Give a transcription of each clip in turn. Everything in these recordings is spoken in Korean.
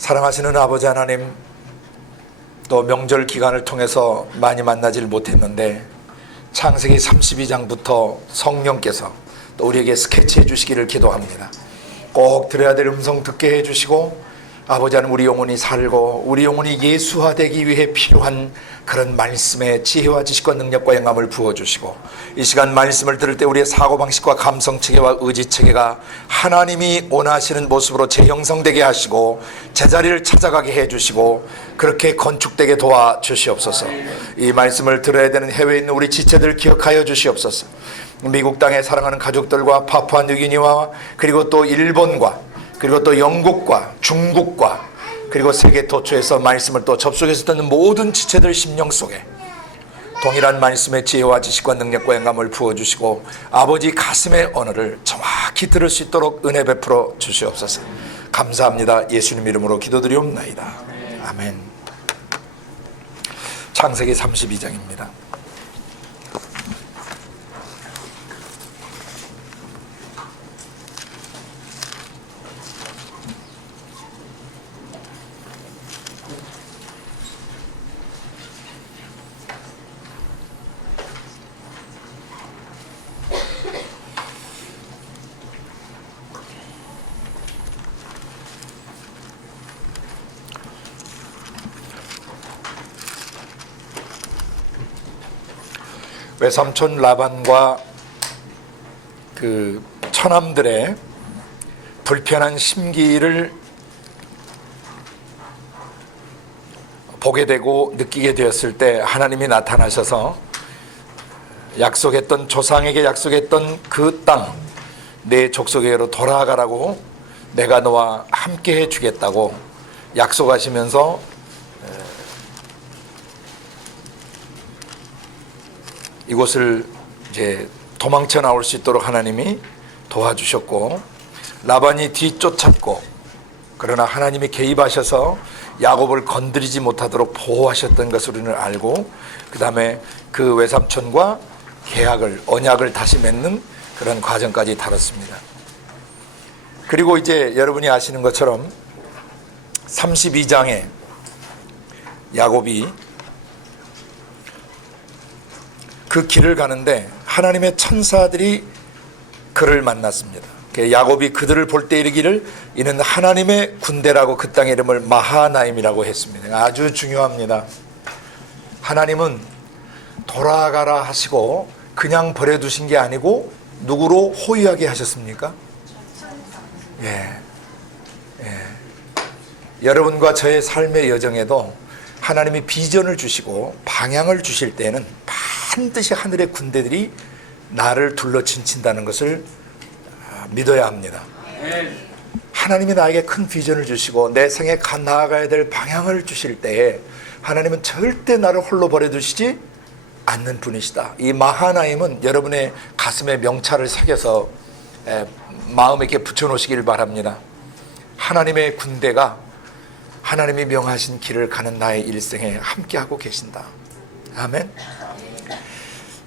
사랑하시는 아버지 하나님, 또 명절 기간을 통해서 많이 만나질 못했는데 창세기 32장부터 성령께서 또 우리에게 스케치해 주시기를 기도합니다. 꼭 들어야 될 음성 듣게 해주시고, 아버지 하나님, 우리 영혼이 살고 우리 영혼이 예수화되기 위해 필요한 그런 말씀의 지혜와 지식과 능력과 영감을 부어주시고, 이 시간 말씀을 들을 때 우리의 사고방식과 감성체계와 의지체계가 하나님이 원하시는 모습으로 재형성되게 하시고 제자리를 찾아가게 해주시고 그렇게 건축되게 도와주시옵소서. 이 말씀을 들어야 되는 해외에 있는 우리 지체들 기억하여 주시옵소서. 미국 땅에 사랑하는 가족들과 파푸아뉴기니와 그리고 또 일본과 그리고 또 영국과 중국과 그리고 세계 도처에서 말씀을 또 접속해서 듣는 모든 지체들 심령 속에 동일한 말씀의 지혜와 지식과 능력과 영감을 부어주시고 아버지 가슴의 언어를 정확히 들을 수 있도록 은혜 베풀어 주시옵소서. 감사합니다. 예수님 이름으로 기도드리옵나이다. 아멘. 창세기 32장입니다. 외삼촌 라반과 그 처남들의 불편한 심기를 보게 되고 느끼게 되었을 때 하나님이 나타나셔서 약속했던, 조상에게 약속했던 그 땅, 내 족속에게로 돌아가라고 내가 너와 함께 해주겠다고 약속하시면서 이곳을 이제 도망쳐 나올 수 있도록 하나님이 도와주셨고, 라반이 뒤쫓았고, 그러나 하나님이 개입하셔서 야곱을 건드리지 못하도록 보호하셨던 것을 우리는 알고, 그 다음에 그 외삼촌과 계약을, 언약을 다시 맺는 그런 과정까지 다뤘습니다. 그리고 이제 여러분이 아시는 것처럼 32장에 야곱이 그 길을 가는데 하나님의 천사들이 그를 만났습니다. 야곱이 그들을 볼 때 이르기를 이는 하나님의 군대라고 그 땅의 이름을 마하나임이라고 했습니다. 아주 중요합니다. 하나님은 돌아가라 하시고 그냥 버려두신 게 아니고 누구로 호위하게 하셨습니까? 여러분과 저의 삶의 여정에도 하나님이 비전을 주시고 방향을 주실 때는 반드시 하늘의 군대들이 나를 둘러 진친다는 것을 믿어야 합니다. 하나님이 나에게 큰 비전을 주시고 내 생에 나아가야 될 방향을 주실 때에 하나님은 절대 나를 홀로 버려두시지 않는 분이시다. 이 마하나임은 여러분의 가슴에 명찰을 새겨서 마음에 이렇게 붙여놓으시기를 바랍니다. 하나님의 군대가 하나님이 명하신 길을 가는 나의 일생에 함께하고 계신다. 아멘.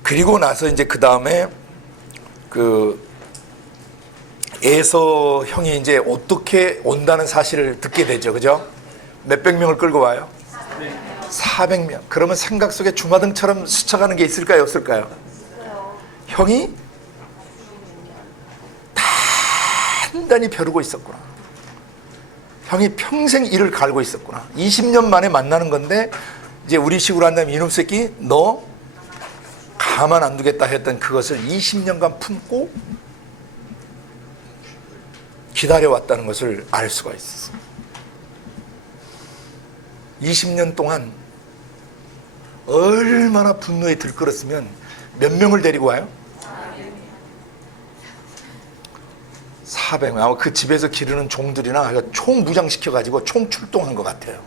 그리고 나서 이제 그 다음에 그 에서 형이 이제 어떻게 온다는 사실을 듣게 되죠. 그죠? 몇백 명을 끌고 와요? 400명. 그러면 생각 속에 주마등처럼 스쳐가는 게 있을까요? 없을까요? 형이 단단히 벼르고 있었구나. 형이 평생 이를 갈고 있었구나. 20년 만에 만나는 건데 이제 우리 식으로 한다면 이놈 새끼 너 가만 안 두겠다 했던 그것을 20년간 품고 기다려왔다는 것을 알 수가 있었어요. 20년 동안 얼마나 분노에 들끓었으면 몇 명을 데리고 와요? 400명. 아마 그 집에서 기르는 종들이나 총 무장시켜가지고 총 출동한 것 같아요.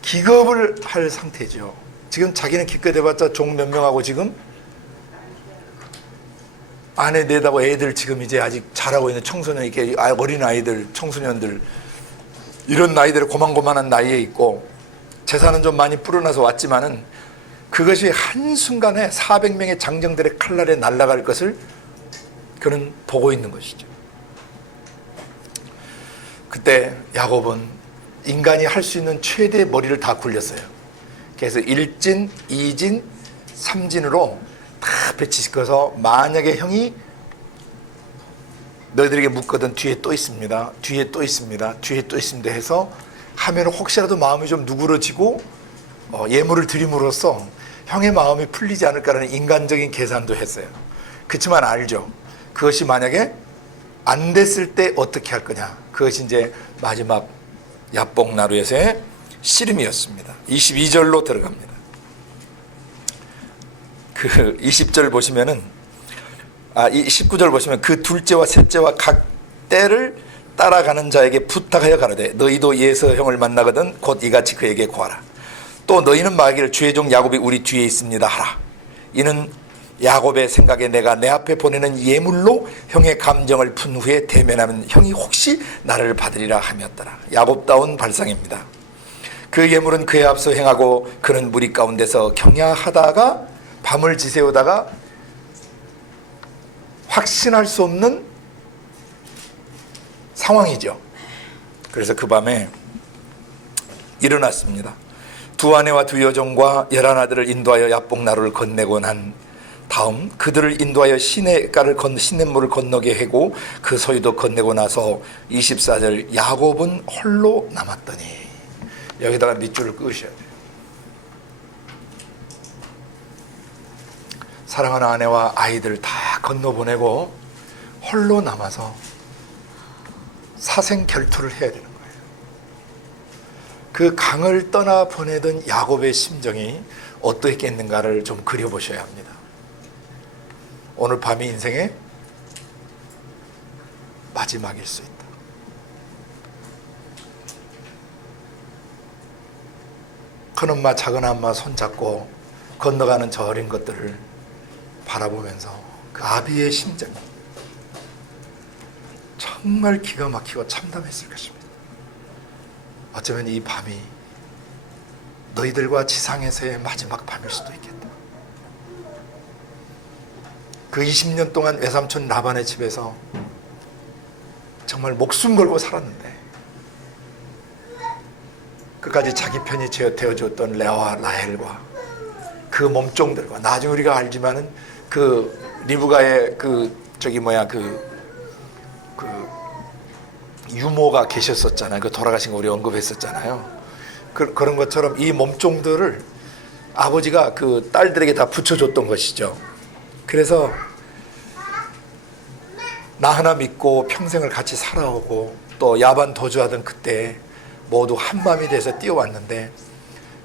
기겁을 할 상태죠. 지금 자기는 기껏 해봤자 종 몇 명하고 지금 아내 내다고 애들 지금 이제 아직 자라고 있는 청소년, 이렇게 어린 아이들, 청소년들, 이런 나이들이 고만고만한 나이에 있고 재산은 좀 많이 불어나서 왔지만은 그것이 한순간에 400명의 장정들의 칼날에 날아갈 것을 그는 보고 있는 것이죠. 그때 야곱은 인간이 할 수 있는 최대의 머리를 다 굴렸어요. 그래서 1진, 2진, 3진으로 다 배치시켜서 만약에 형이 너희들에게 묻거든 뒤에 또 있습니다. 뒤에 또 있습니다. 뒤에 또 있습니다 해서 하면 혹시라도 마음이 좀 누그러지고 예물을 드림으로써 형의 마음이 풀리지 않을까라는 인간적인 계산도 했어요. 그렇지만 알죠. 그것이 만약에 안 됐을 때 어떻게 할 거냐. 그것이 이제 마지막 야복나루에서의 씨름이었습니다. 22절로 들어갑니다. 그 20절 보시면은 19절 보시면 그 둘째와 셋째와 각 때를 따라가는 자에게 부탁하여 가로되 너희도 예서 형을 만나거든 곧 이같이 그에게 구하라. 또 너희는 말하기를 주의 종 야곱이 우리 뒤에 있습니다 하라. 이는 야곱의 생각에 내가 내 앞에 보내는 예물로 형의 감정을 푼 후에 대면하면 형이 혹시 나를 받으리라 하였더라. 야곱다운 발상입니다. 그 예물은 그의 앞서 행하고 그는 무리 가운데서 경야하다가 밤을 지새우다가 확신할 수 없는 상황이죠. 그래서 그 밤에 일어났습니다. 두 아내와 두 여종과 11아들을 인도하여 야복나루를 건네고 난 다음 그들을 인도하여 시냇물을 건너게 하고 그 소유도 건네고 나서 24절 야곱은 홀로 남았더니 여기다가 밑줄을 끄셔야 돼요. 사랑하는 아내와 아이들 다 건너보내고 홀로 남아서 사생결투를 해야 되는 거예요. 그 강을 떠나보내던 야곱의 심정이 어떠했겠는가를 좀 그려보셔야 합니다. 오늘 밤이 인생의 마지막일 수 있다. 큰 엄마 작은 엄마 손잡고 건너가는 저 어린 것들을 바라보면서 그 아비의 심정이 정말 기가 막히고 참담했을 것입니다. 어쩌면 이 밤이 너희들과 지상에서의 마지막 밤일 수도 있겠다. 그 20년 동안 외삼촌 라반의 집에서 정말 목숨 걸고 살았는데 끝까지 자기 편이 되어주었던 레아와 라헬과 그 몸종들과 나중에 우리가 알지만은 그 리브가의 그 유모가 계셨었잖아요. 그 돌아가신 거 우리 언급했었잖아요. 그런 것처럼 이 몸종들을 아버지가 그 딸들에게 다 붙여줬던 것이죠. 그래서 나 하나 믿고 평생을 같이 살아오고 또 야반 도주하던 그때 모두 한마음이 돼서 뛰어왔는데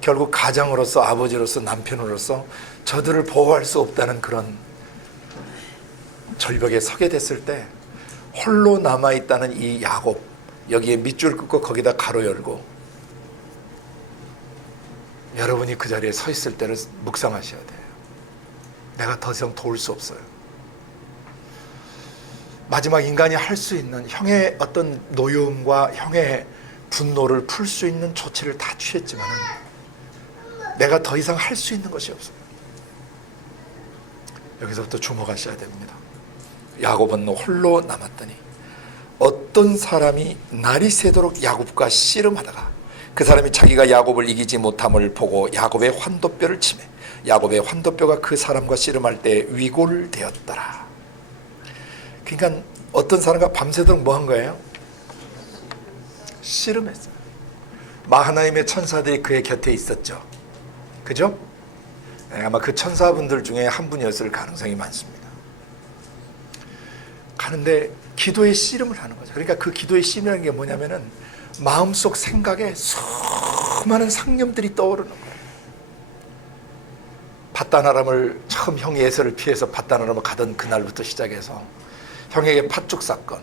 결국 가장으로서 아버지로서 남편으로서 저들을 보호할 수 없다는 그런 절벽에 서게 됐을 때 홀로 남아있다는 이 야곱, 여기에 밑줄 긋고 거기다 가로 열고 여러분이 그 자리에 서 있을 때를 묵상하셔야 돼요. 내가 더 이상 도울 수 없어요. 마지막 인간이 할 수 있는 형의 어떤 노여움과 형의 분노를 풀 수 있는 조치를 다 취했지만 내가 더 이상 할 수 있는 것이 없어요. 여기서부터 주목하셔야 됩니다. 야곱은 홀로 남았더니 어떤 사람이 날이 새도록 야곱과 씨름하다가 그 사람이 자기가 야곱을 이기지 못함을 보고 야곱의 환도뼈를 치매 야곱의 환도뼈가 그 사람과 씨름할 때 위골되었더라. 그러니까 어떤 사람과 밤새도록 뭐 한 거예요? 씨름했어요. 하나님의 천사들이 그의 곁에 있었죠. 그죠? 아마 그 천사분들 중에 한 분이었을 가능성이 많습니다. 가는데 기도의 씨름을 하는 거죠. 그러니까 그 기도의 씨름이라는 게 뭐냐면은 마음속 생각에 수많은 상념들이 떠오르는 거예요. 밧단아람을 처음 형이 에서를 피해서 밧단아람을 가던 그날부터 시작해서 형에게 팥죽 사건,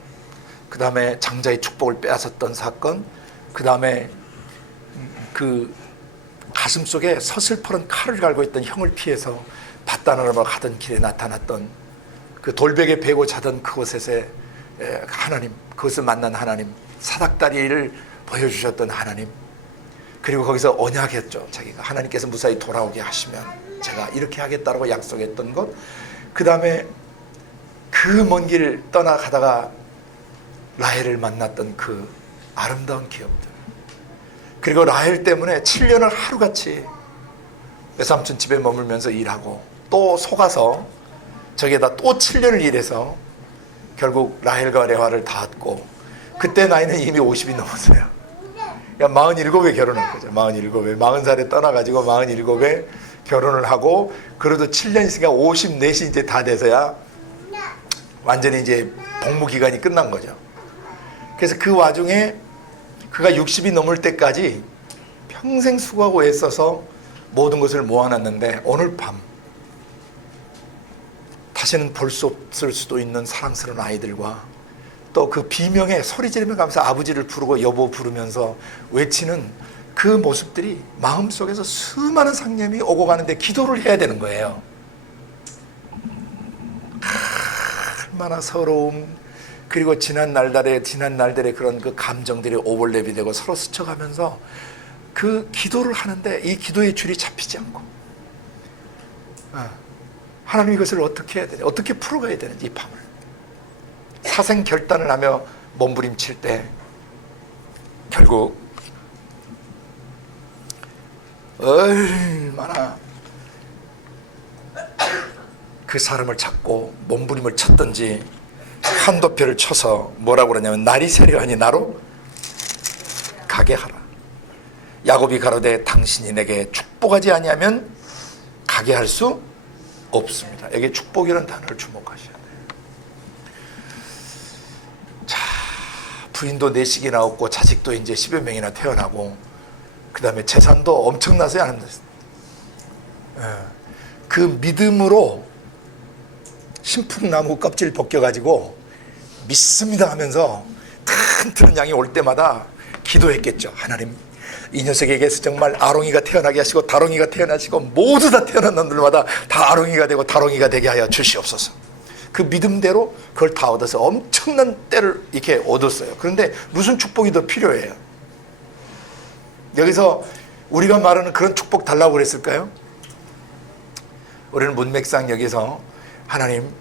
그 다음에 장자의 축복을 빼앗았던 사건, 그 다음에 그 가슴 속에 서슬퍼런 칼을 갈고 있던 형을 피해서 밧단아람을 가던 길에 나타났던 그 돌베개 베고 자던 그곳에서 하나님, 그것을 만난 하나님, 사닥다리를 보여주셨던 하나님, 그리고 거기서 언약했죠. 자기가 하나님께서 무사히 돌아오게 하시면 제가 이렇게 하겠다고 약속했던 것, 그 다음에 그 먼 길 떠나가다가 라헬을 만났던 그 아름다운 기업들. 그리고 라헬 때문에 7년을 하루같이 외삼촌 집에 머물면서 일하고 또 속아서 저기에다 또 7년을 일해서 결국 라헬과 레아를 닿았고, 그때 나이는 이미 50이 넘었어요. 그러니까 47에 결혼한 거죠. 47에 40살에 떠나가지고 47에 결혼을 하고, 그래도 7년 있으니까 54이 이제 다 돼서야 완전히 이제 복무 기간이 끝난 거죠. 그래서 그 와중에 그가 60이 넘을 때까지 평생 수고하고 애써서 모든 것을 모아놨는데, 오늘 밤 다시는 볼 수 없을 수도 있는 사랑스러운 아이들과 또 그 비명에 소리 지르며 가면서 아버지를 부르고 여보 부르면서 외치는 그 모습들이 마음속에서 수많은 상념이 오고 가는데 기도를 해야 되는 거예요. 얼마나 서러움, 그리고 지난 날들의 그런 그 감정들이 오버랩이 되고 서로 스쳐가면서 그 기도를 하는데 이 기도의 줄이 잡히지 않고, 하나님 이것을 어떻게 해야 되는지, 어떻게 풀어가야 되는지, 이 밤을 사생결단을 하며 몸부림칠 때 결국 얼마나 그 사람을 잡고 몸부림을 쳤던지 한도표를 쳐서 뭐라고 그러냐면, 날이 세려하니 나로 가게 하라. 야곱이 가로되 당신이 내게 축복하지 아니하면 가게 할 수 없습니다. 여기 축복이라는 단어를 주목하셔야 돼요. 자, 부인도 4씩이나 얻고 자식도 이제 10여 명이나 태어나고, 그 다음에 재산도 엄청나서야 하는 거예요. 그 믿음으로 신풍나무 껍질 벗겨가지고 믿습니다 하면서 튼튼한 양이 올 때마다 기도했겠죠. 하나님, 이 녀석에게서 정말 아롱이가 태어나게 하시고 다롱이가 태어나시고 모두 다 태어난 놈들마다 다 아롱이가 되고 다롱이가 되게 하여 주시옵소서. 그 믿음대로 그걸 다 얻어서 엄청난 때를 이렇게 얻었어요. 그런데 무슨 축복이 더 필요해요? 여기서 우리가 말하는 그런 축복 달라고 그랬을까요? 우리는 문맥상 여기서 하나님,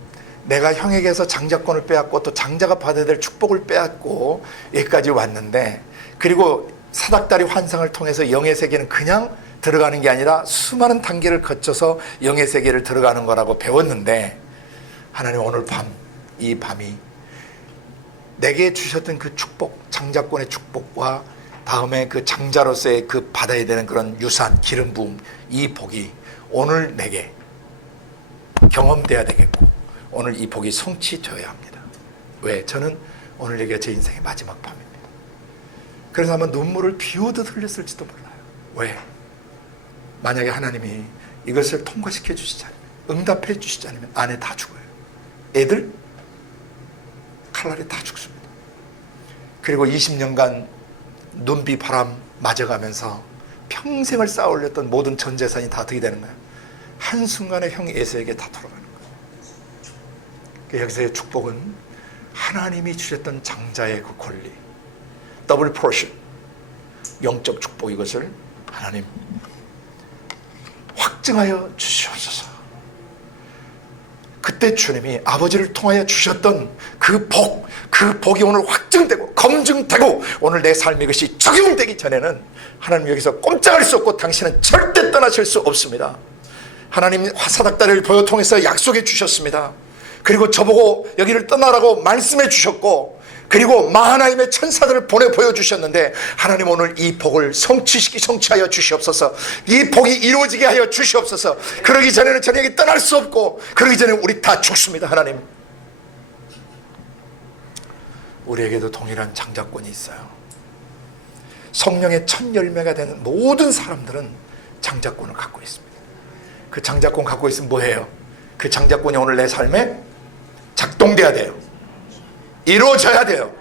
내가 형에게서 장자권을 빼앗고 또 장자가 받아야 될 축복을 빼앗고 여기까지 왔는데, 그리고 사닥다리 환상을 통해서 영의 세계는 그냥 들어가는 게 아니라 수많은 단계를 거쳐서 영의 세계를 들어가는 거라고 배웠는데, 하나님 오늘 밤, 이 밤이 내게 주셨던 그 축복, 장자권의 축복과 다음에 그 장자로서의 그 받아야 되는 그런 유산, 기름 부음, 이 복이 오늘 내게 경험돼야 되겠고, 오늘 이 복이 성취되어야 합니다. 왜? 저는 오늘 여기가 제 인생의 마지막 밤입니다. 그래서 아마 눈물을 비오듯 흘렸을지도 몰라요. 왜? 만약에 하나님이 이것을 통과시켜 주시지 않으면, 응답해 주시지 않으면 아내 다 죽어요. 애들 칼날에 다 죽습니다. 그리고 20년간 눈비 바람 맞아가면서 평생을 쌓아 올렸던 모든 전 재산이 다 어떻게 되는 거예요? 한순간에 형 에서에게 다 돌아가는 거예요. 여기서의 축복은 하나님이 주셨던 장자의 그 권리, 더블 포션, 영적 축복, 이것을 하나님 확증하여 주시옵소서. 그때 주님이 아버지를 통하여 주셨던 그 복이 오늘 확증되고 검증되고, 오늘 내 삶이 이것이 적용되기 전에는 하나님 여기서 꼼짝할 수 없고 당신은 절대 떠나실 수 없습니다. 하나님 사닥다리를 보여 통해서 약속해 주셨습니다. 그리고 저보고 여기를 떠나라고 말씀해 주셨고, 그리고 마하나임의 천사들을 보여주셨는데, 하나님 오늘 이 복을 성취하여 주시옵소서. 이 복이 이루어지게 하여 주시옵소서. 그러기 전에는 저녁에 떠날 수 없고, 그러기 전에 우리 다 죽습니다. 하나님, 우리에게도 동일한 장자권이 있어요. 성령의 첫 열매가 되는 모든 사람들은 장자권을 갖고 있습니다. 그 장자권 갖고 있으면 뭐해요? 그 장자권이 오늘 내 삶에 작동돼야 돼요. 이루어져야 돼요.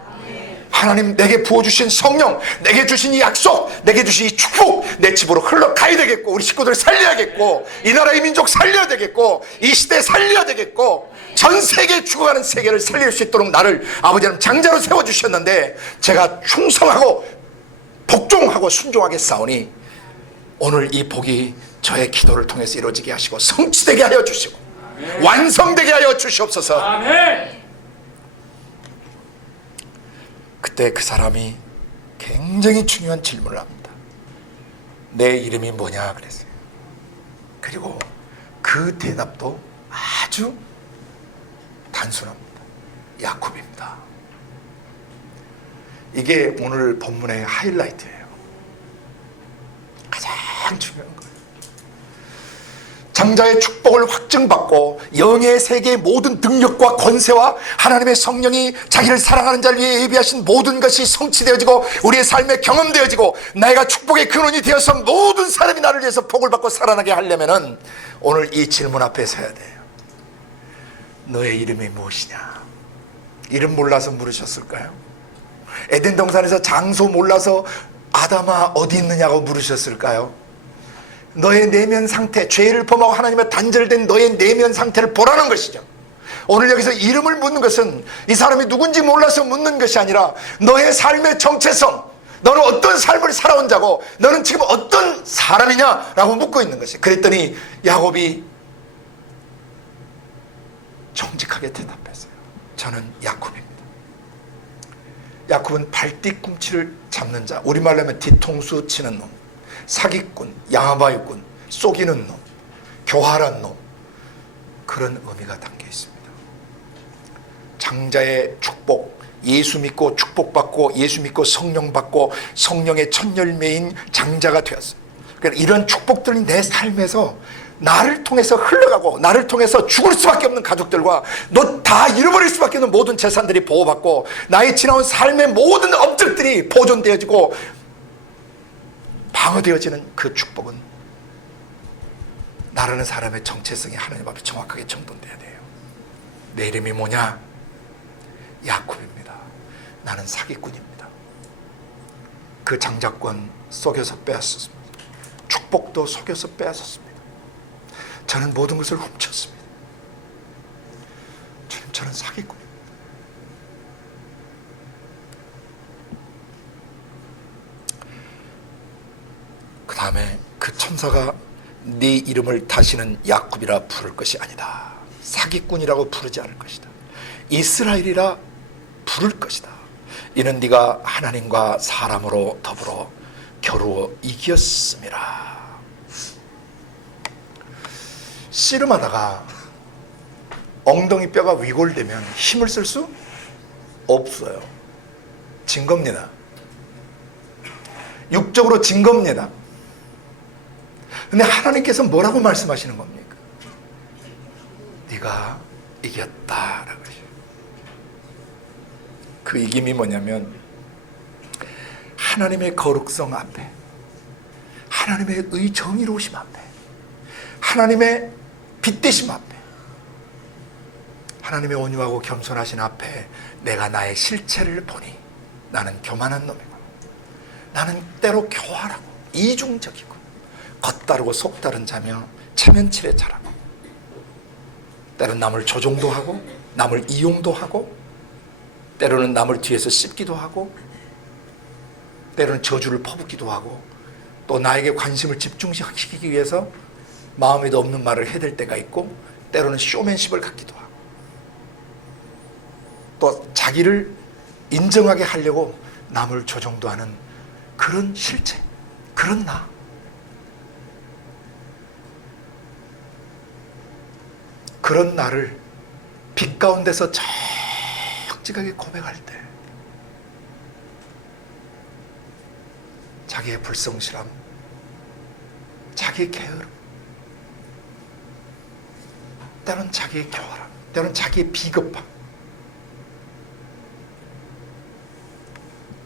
하나님 내게 부어주신 성령, 내게 주신 이 약속, 내게 주신 이 축복 내 집으로 흘러가야 되겠고, 우리 식구들 살려야겠고, 이 나라의 민족 살려야 되겠고, 이 시대 살려야 되겠고, 전 세계 죽어가는 세계를 살릴 수 있도록 나를 아버지 하나님 장자로 세워주셨는데, 제가 충성하고 복종하고 순종하게 싸우니 오늘 이 복이 저의 기도를 통해서 이루어지게 하시고 성취되게 하여 주시고 완성되게 하여 주시옵소서. 아멘. 그때 그 사람이 굉장히 중요한 질문을 합니다. 내 이름이 뭐냐 그랬어요. 그리고 그 대답도 아주 단순합니다. 야콥입니다. 이게 오늘 본문의 하이라이트예요. 가장 중요한 거예요. 장자의 축복을 확증받고 영의 세계의 모든 능력과 권세와 하나님의 성령이 자기를 사랑하는 자를 위해 예비하신 모든 것이 성취되어지고 우리의 삶에 경험되어지고 내가 축복의 근원이 되어서 모든 사람이 나를 위해서 복을 받고 살아나게 하려면 오늘 이 질문 앞에 서야 돼요. 너의 이름이 무엇이냐? 이름 몰라서 물으셨을까요? 에덴 동산에서 장소 몰라서 아담아 어디 있느냐고 물으셨을까요? 너의 내면 상태, 죄를 범하고 하나님과 단절된 너의 내면 상태를 보라는 것이죠. 오늘 여기서 이름을 묻는 것은 이 사람이 누군지 몰라서 묻는 것이 아니라 너의 삶의 정체성, 너는 어떤 삶을 살아온 자고 너는 지금 어떤 사람이냐라고 묻고 있는 것이. 그랬더니 야곱이 정직하게 대답했어요. 저는 야곱입니다. 야곱은 발뒤꿈치를 잡는 자, 우리말로 하면 뒤통수 치는 놈, 사기꾼, 양아바위꾼, 속이는 놈, 교활한 놈, 그런 의미가 담겨 있습니다. 장자의 축복, 예수 믿고 축복받고 예수 믿고 성령 받고 성령의 첫 열매인 장자가 되었어요. 그러니까 이런 축복들이 내 삶에서 나를 통해서 흘러가고 나를 통해서 죽을 수밖에 없는 가족들과 너 다 잃어버릴 수밖에 없는 모든 재산들이 보호받고 나의 지나온 삶의 모든 업적들이 보존되어지고 방어되어지는 그 축복은 나라는 사람의 정체성이 하나님 앞에 정확하게 정돈돼야 돼요. 내 이름이 뭐냐? 야콥입니다. 나는 사기꾼입니다. 그 장자권 속여서 빼앗았습니다. 축복도 속여서 빼앗았습니다. 저는 모든 것을 훔쳤습니다. 저는 사기꾼입니다. 그 다음에 그 천사가 네 이름을 다시는 야콥이라 부를 것이 아니다. 사기꾼이라고 부르지 않을 것이다. 이스라엘이라 부를 것이다. 이는 네가 하나님과 사람으로 더불어 겨루어 이겼음이라. 씨름하다가 엉덩이 뼈가 위골되면 힘을 쓸 수 없어요. 진 겁니다. 육적으로 진 겁니다. 근데 하나님께서 뭐라고 말씀하시는 겁니까? 네가 이겼다라고 하셔요. 그 이김이 뭐냐면 하나님의 거룩성 앞에, 하나님의 의정의로우심 앞에, 하나님의 빛되심 앞에, 하나님의 온유하고 겸손하신 앞에 내가 나의 실체를 보니 나는 교만한 놈이고 나는 때로 교활하고 이중적이고 겉다르고 속다른 자며 체면치레 자라고 때로는 남을 조종도 하고 남을 이용도 하고 때로는 남을 뒤에서 씹기도 하고 때로는 저주를 퍼붓기도 하고 또 나에게 관심을 집중시키기 위해서 마음에도 없는 말을 해댈 때가 있고 때로는 쇼맨십을 갖기도 하고 또 자기를 인정하게 하려고 남을 조종도 하는 그런 실체, 그런 나. 그런 나를 빛 가운데서 정직하게 고백할 때 자기의 불성실함, 자기의 게으름, 때로는 자기의 교활함, 때로는 자기의 비겁함,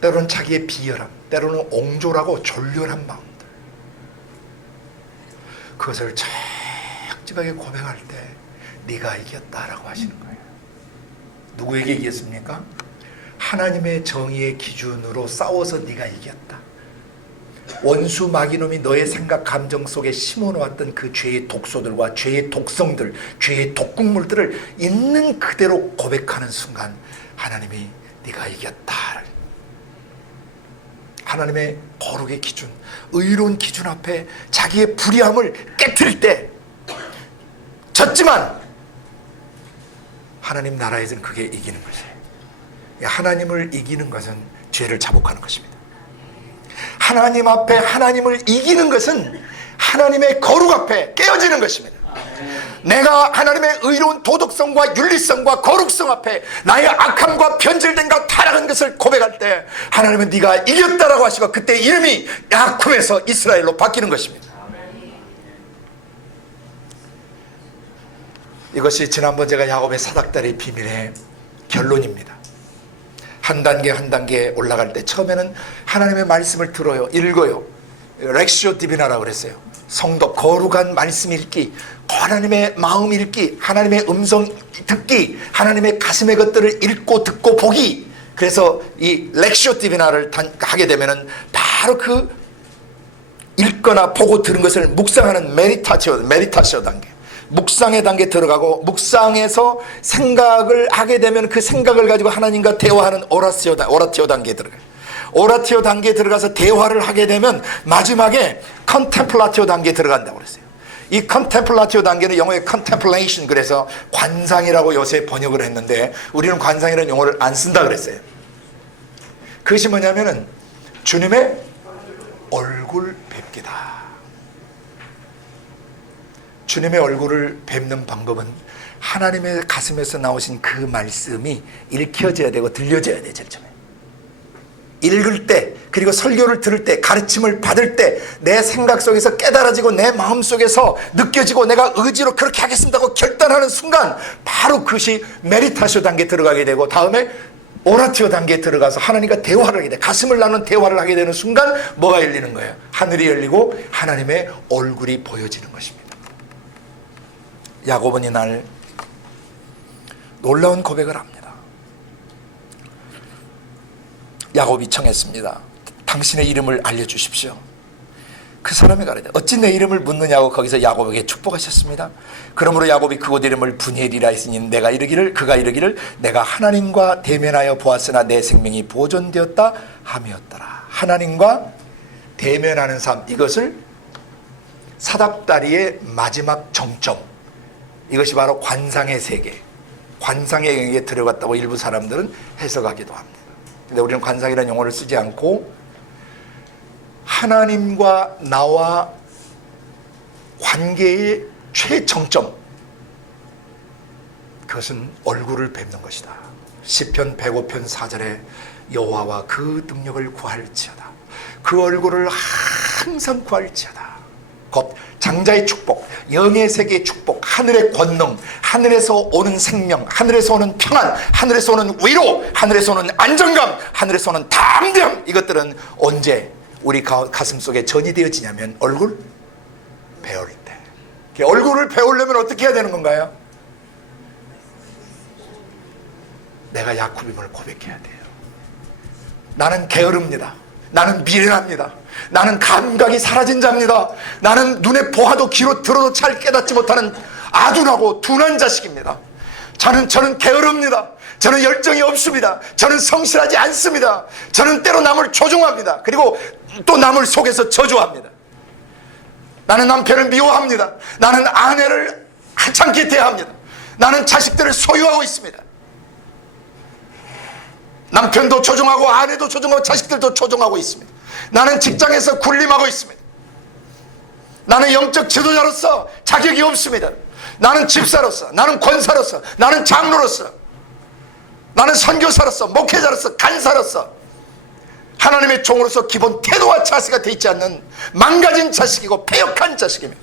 때로는 자기의 비열함, 때로는 옹졸하고 졸렬한 마음들, 그것을 정직하게 고백할 때 네가 이겼다라고 하시는 거예요. 누구에게 이겼습니까? 하나님의 정의의 기준으로 싸워서 네가 이겼다. 원수 마귀놈이 너의 생각 감정 속에 심어놓았던 그 죄의 독소들과 죄의 독성들, 죄의 독국물들을 있는 그대로 고백하는 순간 하나님이 네가 이겼다. 하나님의 거룩의 기준, 의로운 기준 앞에 자기의 불의함을 깨트릴 때 졌지만 하나님 나라에서는 그게 이기는 것이에요. 하나님을 이기는 것은 죄를 자복하는 것입니다. 하나님 앞에 하나님을 이기는 것은 하나님의 거룩 앞에 깨어지는 것입니다. 내가 하나님의 의로운 도덕성과 윤리성과 거룩성 앞에 나의 악함과 변질된과 타락한 것을 고백할 때 하나님은 네가 이겼다라고 하시고 그때 이름이 야곱에서 이스라엘로 바뀌는 것입니다. 이것이 지난번 제가 야곱의 사닥다리 비밀의 결론입니다. 한 단계 한 단계 올라갈 때 처음에는 하나님의 말씀을 들어요. 읽어요. 렉시오 디비나라고 그랬어요. 성도 거룩한 말씀 읽기, 하나님의 마음 읽기, 하나님의 음성 듣기, 하나님의 가슴의 것들을 읽고 듣고 보기. 그래서 이 렉시오 디비나를 하게 되면은 바로 그 읽거나 보고 들은 것을 묵상하는 메디타시오 단계, 묵상의 단계에 들어가고, 묵상에서 생각을 하게 되면 그 생각을 가지고 하나님과 대화하는 오라티오 단계에 들어가요. 오라티오 단계에 들어가서 대화를 하게 되면 마지막에 컨템플라티오 단계에 들어간다고 그랬어요. 이 컨템플라티오 단계는 영어의 컨템플레이션, 그래서 관상이라고 요새 번역을 했는데 우리는 관상이라는 용어를 안 쓴다 그랬어요. 그것이 뭐냐면은 주님의 얼굴 뵙기다. 주님의 얼굴을 뵙는 방법은 하나님의 가슴에서 나오신 그 말씀이 읽혀져야 되고 들려져야 돼. 제일 처음에 읽을 때, 그리고 설교를 들을 때, 가르침을 받을 때 내 생각 속에서 깨달아지고 내 마음 속에서 느껴지고 내가 의지로 그렇게 하겠습니다고 결단하는 순간 바로 그것이 메디타시오 단계에 들어가게 되고, 다음에 오라티오 단계에 들어가서 하나님과 대화를 하게 돼. 가슴을 나눈 대화를 하게 되는 순간 뭐가 열리는 거예요? 하늘이 열리고 하나님의 얼굴이 보여지는 것입니다. 야곱은 이날 놀라운 고백을 합니다. 야곱이 청했습니다. 당신의 이름을 알려주십시오. 그 사람이 가라되 어찌 내 이름을 묻느냐고 거기서 야곱에게 축복하셨습니다. 그러므로 야곱이 그곳 이름을 분헬이라 했으니 그가 이르기를 내가 하나님과 대면하여 보았으나 내 생명이 보존되었다 함이었더라. 하나님과 대면하는 삶, 이것을 사닥다리의 마지막 정점, 이것이 바로 관상의 세계, 관상의 영역에 들어갔다고 일부 사람들은 해석하기도 합니다. 근데 우리는 관상이라는 용어를 쓰지 않고 하나님과 나와 관계의 최정점, 그것은 얼굴을 뵙는 것이다. 시편 105편 4절에 여호와와 그 능력을 구할지어다. 그 얼굴을 항상 구할지어다. 곧 장자의 축복, 영의 세계의 축복, 하늘의 권능, 하늘에서 오는 생명, 하늘에서 오는 평안, 하늘에서 오는 위로, 하늘에서 오는 안정감, 하늘에서 오는 담대함, 이것들은 언제 우리 가슴 속에 전이 되어지냐면 얼굴 배울 때. 얼굴을 배우려면 어떻게 해야 되는 건가요? 내가 야곱임을 고백해야 돼요. 나는 게으릅니다. 나는 미련합니다. 나는 감각이 사라진 자입니다. 나는 눈에 보아도 귀로 들어도 잘 깨닫지 못하는 아둔하고 둔한 자식입니다. 저는 게으릅니다. 저는 열정이 없습니다. 저는 성실하지 않습니다. 저는 때로 남을 조종합니다. 그리고 또 남을 속에서 저주합니다. 나는 남편을 미워합니다. 나는 아내를 하찮게 대합니다. 나는 자식들을 소유하고 있습니다. 남편도 조종하고 아내도 조종하고 자식들도 조종하고 있습니다. 나는 직장에서 군림하고 있습니다. 나는 영적 지도자로서 자격이 없습니다. 나는 집사로서, 나는 권사로서, 나는 장로로서, 나는 선교사로서, 목회자로서, 간사로서, 하나님의 종으로서 기본 태도와 자세가 되어 있지 않는 망가진 자식이고 패역한 자식이며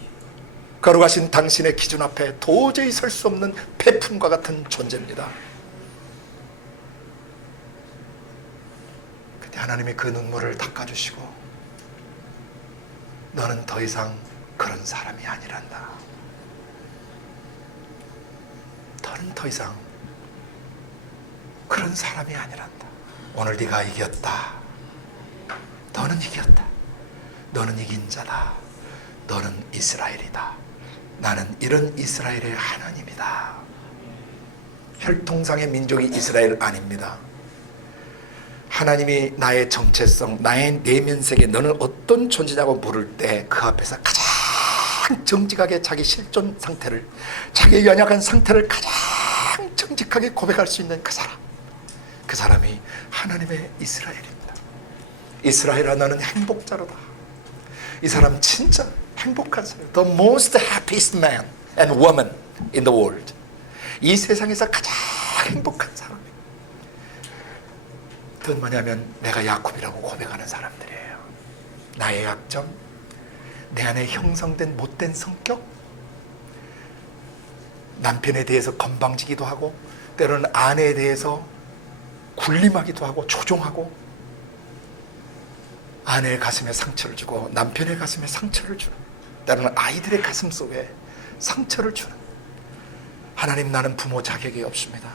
거룩하신 당신의 기준 앞에 도저히 설 수 없는 폐품과 같은 존재입니다. 그때 하나님이 그 눈물을 닦아주시고 너는 더 이상 그런 사람이 아니란다. 너는 더 이상 그런 사람이 아니란다. 오늘 네가 이겼다. 너는 이겼다. 너는 이긴 자다. 너는 이스라엘이다. 나는 이런 이스라엘의 하나님이다. 혈통상의 민족이 이스라엘 아닙니다. 하나님이 나의 정체성, 나의 내면세계, 너는 어떤 존재냐고 물을 때 그 앞에서 가장 정직하게 자기 실존 상태를, 자기의 연약한 상태를 가장 정직하게 고백할 수 있는 그 사람, 그 사람이 하나님의 이스라엘입니다. 이스라엘아, 너는 행복자로다. 이 사람 진짜 행복한 사람, the most happiest man and woman in the world. 이 세상에서 가장 행복한 사람. 그건 뭐냐면 내가 야곱이라고 고백하는 사람들이에요. 나의 약점, 내 안에 형성된 못된 성격, 남편에 대해서 건방지기도 하고 때로는 아내에 대해서 군림하기도 하고 조종하고, 아내의 가슴에 상처를 주고 남편의 가슴에 상처를 주는, 때로는 아이들의 가슴 속에 상처를 주는. 하나님, 나는 부모 자격이 없습니다.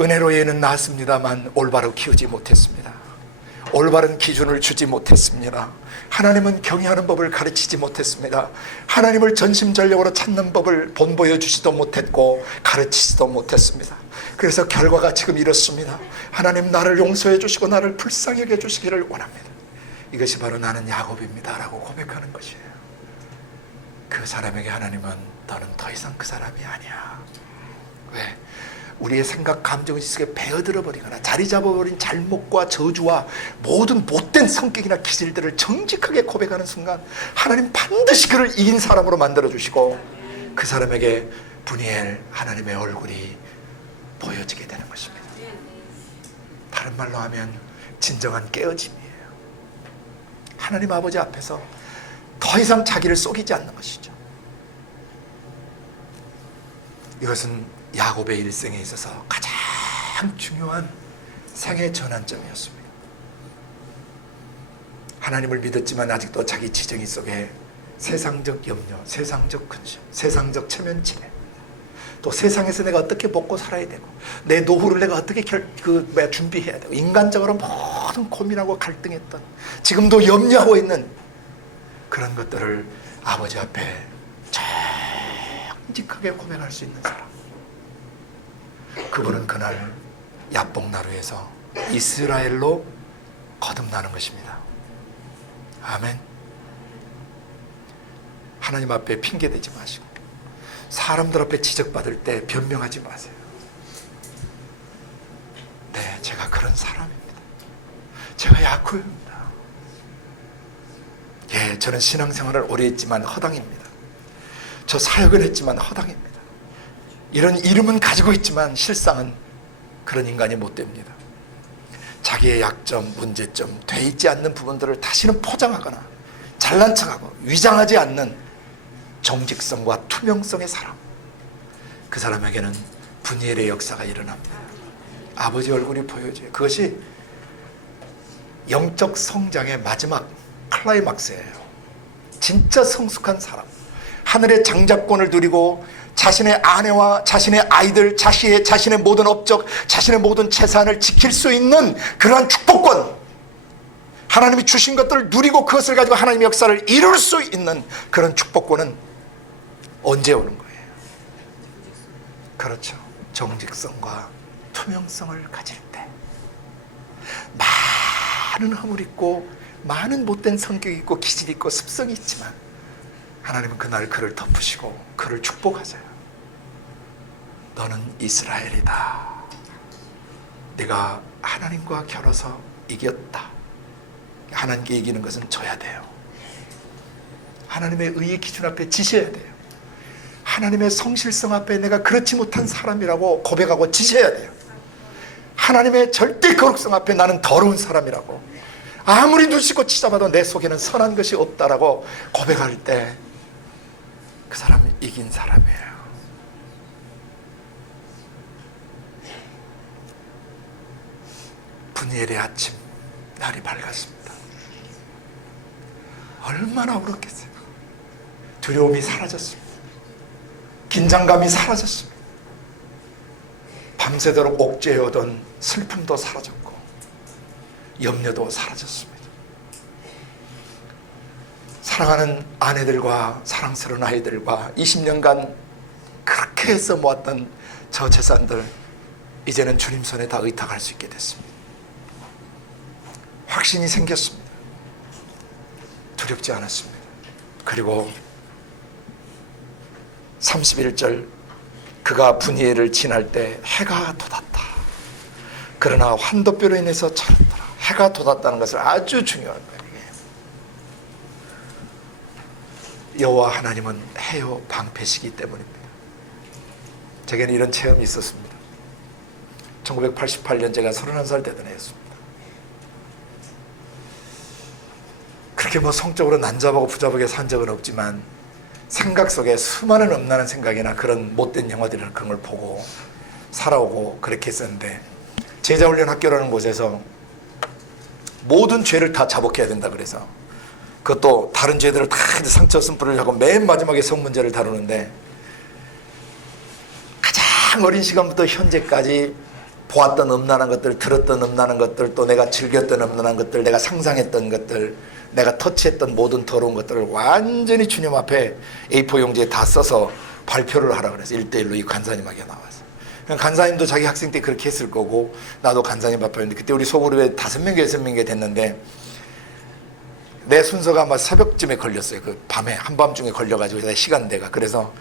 은혜로 얘는 낳았습니다만 올바로 키우지 못했습니다. 올바른 기준을 주지 못했습니다. 하나님은 경외하는 법을 가르치지 못했습니다. 하나님을 전심전력으로 찾는 법을 본보여 주지도 못했고 가르치지도 못했습니다. 그래서 결과가 지금 이렇습니다. 하나님, 나를 용서해 주시고 나를 불쌍히 여겨 주시기를 원합니다. 이것이 바로 나는 야곱입니다 라고 고백하는 것이에요. 그 사람에게 하나님은 너는 더 이상 그 사람이 아니야. 왜? 우리의 생각, 감정의 속에 배어들어 버리거나 자리 잡아버린 잘못과 저주와 모든 못된 성격이나 기질들을 정직하게 고백하는 순간 하나님 반드시 그를 이긴 사람으로 만들어주시고 그 사람에게 분이엘 하나님의 얼굴이 보여지게 되는 것입니다. 다른 말로 하면 진정한 깨어짐이에요. 하나님 아버지 앞에서 더 이상 자기를 속이지 않는 것이죠. 이것은 야곱의 일생에 있어서 가장 중요한 생애 전환점이었습니다. 하나님을 믿었지만 아직도 자기 지정의 속에 세상적 염려, 세상적 근심, 세상적 체면치매, 또 세상에서 내가 어떻게 먹고 살아야 되고 내 노후를 내가 어떻게 준비해야 되고 인간적으로 모든 고민하고 갈등했던, 지금도 염려하고 있는 그런 것들을 아버지 앞에 정직하게 고백할 수 있는 사람, 그분은 그날 야복나루에서 이스라엘로 거듭나는 것입니다. 아멘. 하나님 앞에 핑계대지 마시고 사람들 앞에 지적받을 때 변명하지 마세요. 네, 제가 그런 사람입니다. 제가 야곱입니다. 예, 저는 신앙생활을 오래 했지만 허당입니다. 저 사역을 했지만 허당입니다. 이런 이름은 가지고 있지만 실상은 그런 인간이 못 됩니다. 자기의 약점, 문제점, 돼 있지 않는 부분들을 다시는 포장하거나 잘난 척하고 위장하지 않는 정직성과 투명성의 사람, 그 사람에게는 분이엘의 역사가 일어납니다. 아버지 얼굴이 보여져요. 그것이 영적 성장의 마지막 클라이막스예요. 진짜 성숙한 사람, 하늘의 장자권을 누리고 자신의 아내와 자신의 아이들, 자신의 모든 업적, 자신의 모든 재산을 지킬 수 있는 그러한 축복권, 하나님이 주신 것들을 누리고 그것을 가지고 하나님의 역사를 이룰 수 있는 그런 축복권은 언제 오는 거예요? 그렇죠. 정직성과 투명성을 가질 때. 많은 허물 있고 많은 못된 성격이 있고 기질이 있고 습성이 있지만 하나님은 그날 그를 덮으시고 그를 축복하세요. 너는 이스라엘이다. 내가 하나님과 겨뤄서 이겼다. 하나님께 이기는 것은 져야 돼요. 하나님의 의의 기준 앞에 지셔야 돼요. 하나님의 성실성 앞에 내가 그렇지 못한 사람이라고 고백하고 지셔야 돼요. 하나님의 절대 거룩성 앞에 나는 더러운 사람이라고, 아무리 눈 씻고 치잡아도 내 속에는 선한 것이 없다라고 고백할 때 그 사람이 이긴 사람이에요. 분이엘의 아침, 날이 밝았습니다. 얼마나 울었겠어요. 두려움이 사라졌습니다. 긴장감이 사라졌습니다. 밤새도록 옥죄어오던 슬픔도 사라졌고 염려도 사라졌습니다. 사랑하는 아내들과 사랑스러운 아이들과 20년간 그렇게 해서 모았던 저 재산들, 이제는 주님 손에 다 의탁할 수 있게 됐습니다. 확신이 생겼습니다. 두렵지 않았습니다. 그리고 31절, 그가 분이엘을 지날 때 해가 돋았다. 그러나 환도뼈로 인해서 차렸더라. 해가 돋았다는 것을 아주 중요한 거예요. 여호와 하나님은 해요 방패시기 때문입니다. 제게는 이런 체험이 있었습니다. 1988년 제가 31살 되던 해였습니다. 그렇게 뭐 성적으로 난잡하고 부잡하게 산 적은 없지만 생각 속에 수많은 음란한 생각이나 그런 못된 영화들이나 그런 걸 보고 살아오고 그렇게 했었는데, 제자훈련 학교라는 곳에서 모든 죄를 다 자복해야 된다 그래서, 그것도 다른 죄들을 다 상처 쓴뿌리를 하고 맨 마지막에 성문제를 다루는데, 가장 어린 시간부터 현재까지 보았던 음란한 것들, 들었던 음란한 것들, 또 내가 즐겼던 음란한 것들, 내가 상상했던 것들, 내가 터치했던 모든 더러운 것들을 완전히 주님 앞에 A4 용지에 다 써서 발표를 하라 그래서 1대1로 이 간사님에게 나와서, 간사님도 자기 학생 때 그렇게 했을 거고 나도 간사님 앞에 했는데, 그때 우리 소그룹에 5명 6명이 됐는데 내 순서가 아마 새벽쯤에 걸렸어요. 그 밤에 한밤중에 걸려가지고 시간대가, 그래서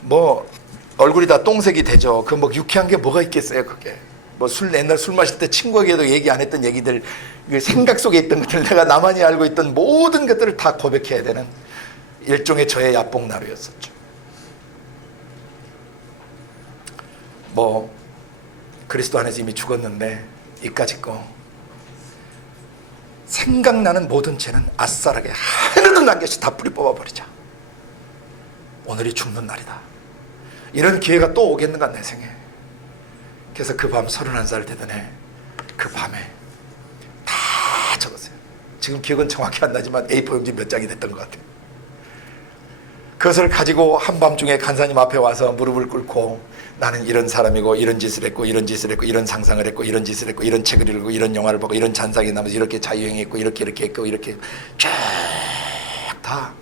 뭐 얼굴이 다 똥색이 되죠. 그 뭐 유쾌한 게 뭐가 있겠어요. 그게 뭐 옛날 술 마실 때 친구에게도 얘기 안 했던 얘기들, 생각 속에 있던 것들, 내가 나만이 알고 있던 모든 것들을 다 고백해야 되는 일종의 저의 야뽕나루였었죠. 뭐 그리스도 안에서 이미 죽었는데 이까짓 거 생각나는 모든 죄는 아싸라게 하나도 남겨서 다 뿌리 뽑아버리자. 오늘이 죽는 날이다. 이런 기회가 또 오겠는가 내 생에. 그래서 그 밤 31살 되던 해 그 밤에 다 적었어요. 지금 기억은 정확히 안 나지만 A4 용지 몇 장이 됐던 것 같아요. 그것을 가지고 한밤중에 간사님 앞에 와서 무릎을 꿇고, 나는 이런 사람이고 이런 짓을 했고 이런 짓을 했고 이런 상상을 했고 이런 짓을 했고 이런 책을 읽고 이런 영화를 보고 이런 잔상이 나면서 이렇게 자유행했고 이렇게 했고 이렇게 쫙 다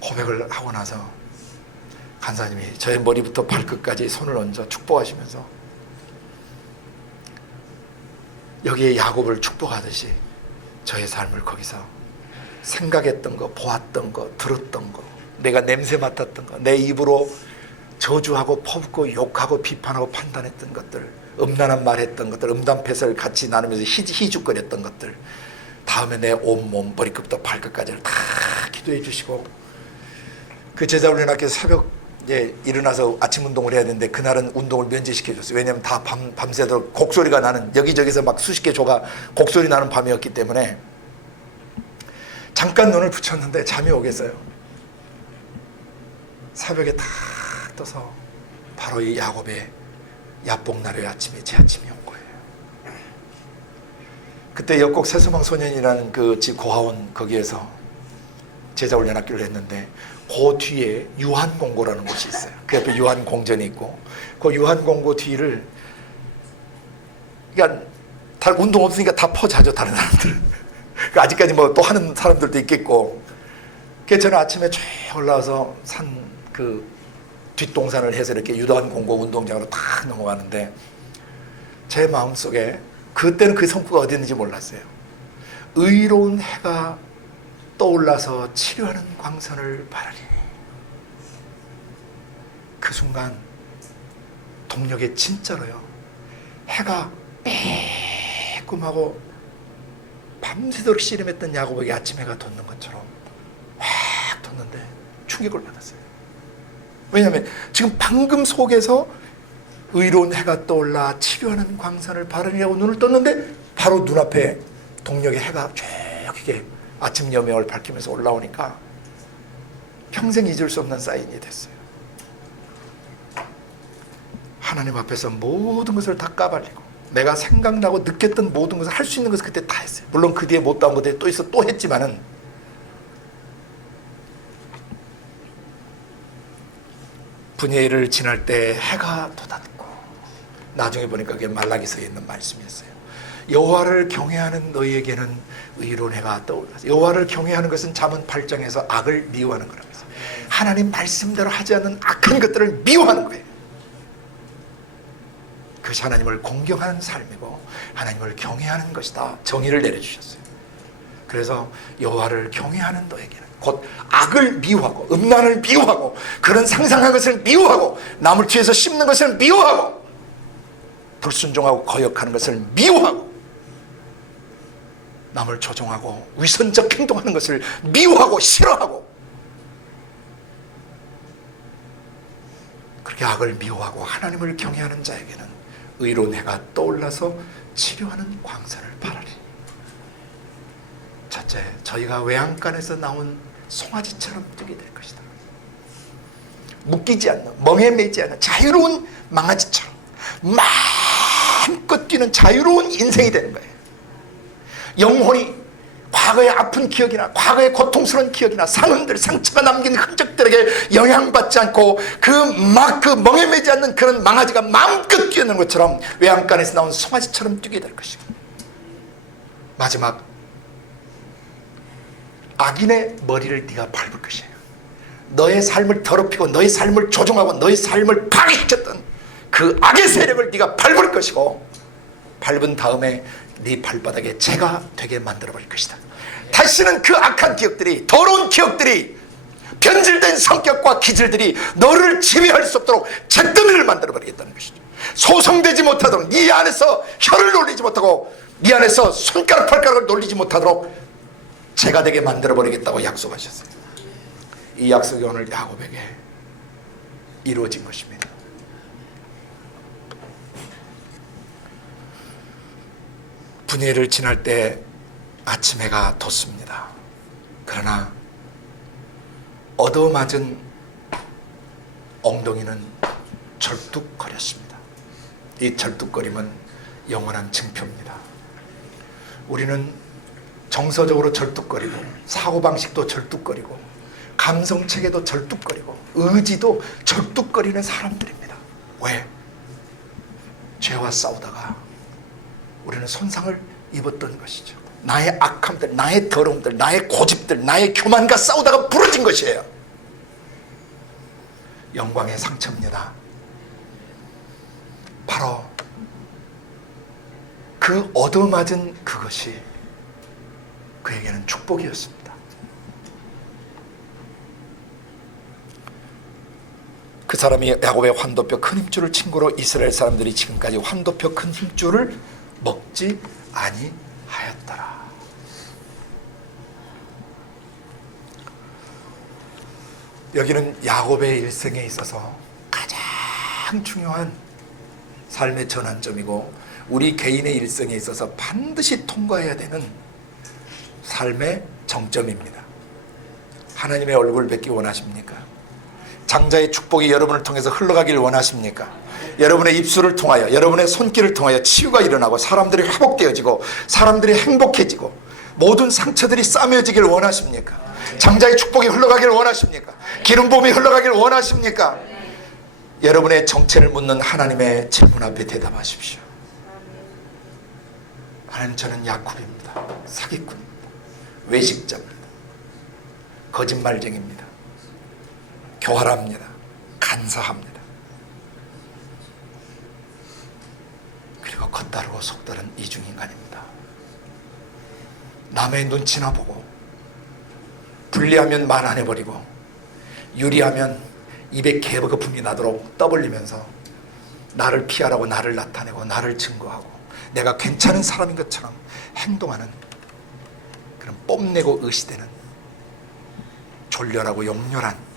고백을 하고 나서 간사님이 저의 머리부터 발끝까지 손을 얹어 축복하시면서 여기에 야곱을 축복하듯이 저의 삶을 거기서 생각했던 거, 보았던 거, 들었던 거, 내가 냄새 맡았던 거, 내 입으로 저주하고 퍼붓고 욕하고 비판하고 판단했던 것들, 음란한 말했던 것들, 음담패설 같이 나누면서 희죽거렸던 것들, 다음에 내 온몸 머리끝부터 발끝까지를 다 기도해 주시고, 그 제자훈련학교에서 새벽에 일어나서 아침 운동을 해야 되는데 그날은 운동을 면제시켜 줬어요. 왜냐하면 다 밤새도록 곡소리가 나는, 여기저기서 막 수십 개 조가 곡소리 나는 밤이었기 때문에 잠깐 눈을 붙였는데 잠이 오겠어요. 새벽에 탁 떠서 바로 이 야곱의 야복나루의 아침이 제 아침이 온 거예요. 그때 역곡 새소망 소년이라는 그 집 고아원 거기에서 제자훈련학교를 했는데, 그 뒤에 유한공고라는 곳이 있어요. 그 옆에 유한공전이 있고, 그 유한공고 뒤를, 그러니까 다 운동 없으니까 다 퍼자죠 다른 사람들. 아직까지 뭐 또 하는 사람들도 있겠고. 그래서 저는 아침에 쭉 올라와서 산 그 뒷동산을 해서 이렇게 유한공고 운동장으로 탁 넘어가는데, 제 마음속에 그때는 그 성부가 어디 있는지 몰랐어요. 의로운 해가 떠올라서 치료하는 광선을 바라리니. 그 순간 동력에 진짜로요, 해가 빼끔하고 밤새도록 씨름했던 야곱에게 아침 해가 돋는 것처럼 확 돋는데 충격을 받았어요. 왜냐하면 지금 방금 속에서 의로운 해가 떠올라 치료하는 광선을 바라리라고 눈을 떴는데, 바로 눈앞에 동력의 해가 쭉 이렇게 아침 여명을 밝히면서 올라오니까 평생 잊을 수 없는 사인이 됐어요. 하나님 앞에서 모든 것을 다 까발리고, 내가 생각나고 느꼈던 모든 것을 할 수 있는 것을 그때 다 했어요. 물론 그 뒤에 못다운 것들이 또 했지만은, 분예일을 지날 때 해가 돋았고, 나중에 보니까 그게 말라기서에 있는 말씀이었어요. 여호와를 경외하는 너희에게는 의로운 해가 떠올라서, 여호와를 경외하는 것은 잠언 8장에서 악을 미워하는 거라면서, 하나님 말씀대로 하지 않는 악한 것들을 미워하는 거예요. 그것이 하나님을 공경하는 삶이고 하나님을 경외하는 것이다. 정의를 내려주셨어요. 그래서 여호와를 경외하는 너에게는, 곧 악을 미워하고 음란을 미워하고 그런 상상한 것을 미워하고 남을 뒤에서 씹는 것을 미워하고 불순종하고 거역하는 것을 미워하고 남을 조종하고 위선적 행동하는 것을 미워하고 싫어하고 그렇게 악을 미워하고 하나님을 경외하는 자에게는 의로운 해가 떠올라서 치료하는 광선을 바라리. 첫째, 저희가 외양간에서 나온 송아지처럼 뜨게 될 것이다. 묶이지 않는, 멍에 매지 않는 자유로운 망아지처럼 마음껏 뛰는 자유로운 인생이 되는 거예요. 영혼이 과거의 아픈 기억이나 과거의 고통스러운 기억이나 상처가 남긴 흔적들에게 영향받지 않고 그 멍에 매지 않는 그런 망아지가 마음껏 뛰는 것처럼 외양간에서 나온 송아지처럼 뛰게 될 것이고, 마지막, 악인의 머리를 네가 밟을 것이에요. 너의 삶을 더럽히고 너의 삶을 조종하고 너의 삶을 파괴시켰던 그 악의 세력을 네가 밟을 것이고, 밟은 다음에 네 발바닥에 재가 되게 만들어버릴 것이다. 다시는 그 악한 기억들이, 더러운 기억들이, 변질된 성격과 기질들이 너를 지배할 수 없도록 잿더미를 만들어버리겠다는 것이죠. 소송되지 못하도록, 네 안에서 혀를 놀리지 못하고 네 안에서 손가락 발가락을 놀리지 못하도록 재가 되게 만들어버리겠다고 약속하셨어요. 이 약속이 오늘 야곱에게 이루어진 것입니다. 분예를 지날 때 아침 해가 돋습니다. 그러나 얻어맞은 엉덩이는 절뚝거렸습니다. 이 절뚝거림은 영원한 증표입니다. 우리는 정서적으로 절뚝거리고 사고방식도 절뚝거리고 감성체계도 절뚝거리고 의지도 절뚝거리는 사람들입니다. 왜? 죄와 싸우다가 우리는 손상을 입었던 것이죠. 나의 악함들, 나의 더러움들, 나의 고집들, 나의 교만과 싸우다가 부러진 것이에요. 영광의 상처입니다. 바로 그 얻어맞은 그것이 그에게는 축복이었습니다. 그 사람이 야곱의 환도뼈 큰 힘줄을 친구로 이스라엘 사람들이 지금까지 환도뼈 큰 힘줄을 먹지 아니하였더라. 여기는 야곱의 일생에 있어서 가장 중요한 삶의 전환점이고 우리 개인의 일생에 있어서 반드시 통과해야 되는 삶의 정점입니다. 하나님의 얼굴을 뵙기 원하십니까? 장자의 축복이 여러분을 통해서 흘러가길 원하십니까? 여러분의 입술을 통하여, 여러분의 손길을 통하여 치유가 일어나고 사람들이 회복되어지고 사람들이 행복해지고 모든 상처들이 싸매어지길 원하십니까? 장자의 축복이 흘러가길 원하십니까? 기름부음이 흘러가길 원하십니까? 여러분의 정체를 묻는 하나님의 질문 앞에 대답하십시오. 하나님, 저는 야쿠브입니다. 사기꾼입니다. 외식자입니다. 거짓말쟁이입니다. 교활합니다. 간사합니다. 그리고 겉다르고 속다른 이중인간입니다. 남의 눈치나 보고 불리하면 말 안 해버리고 유리하면 입에 개거품이 나도록 떠벌리면서 나를 피하라고 나를 나타내고 나를 증거하고 내가 괜찮은 사람인 것처럼 행동하는 그런 뽐내고 의시되는 졸렬하고 용렬한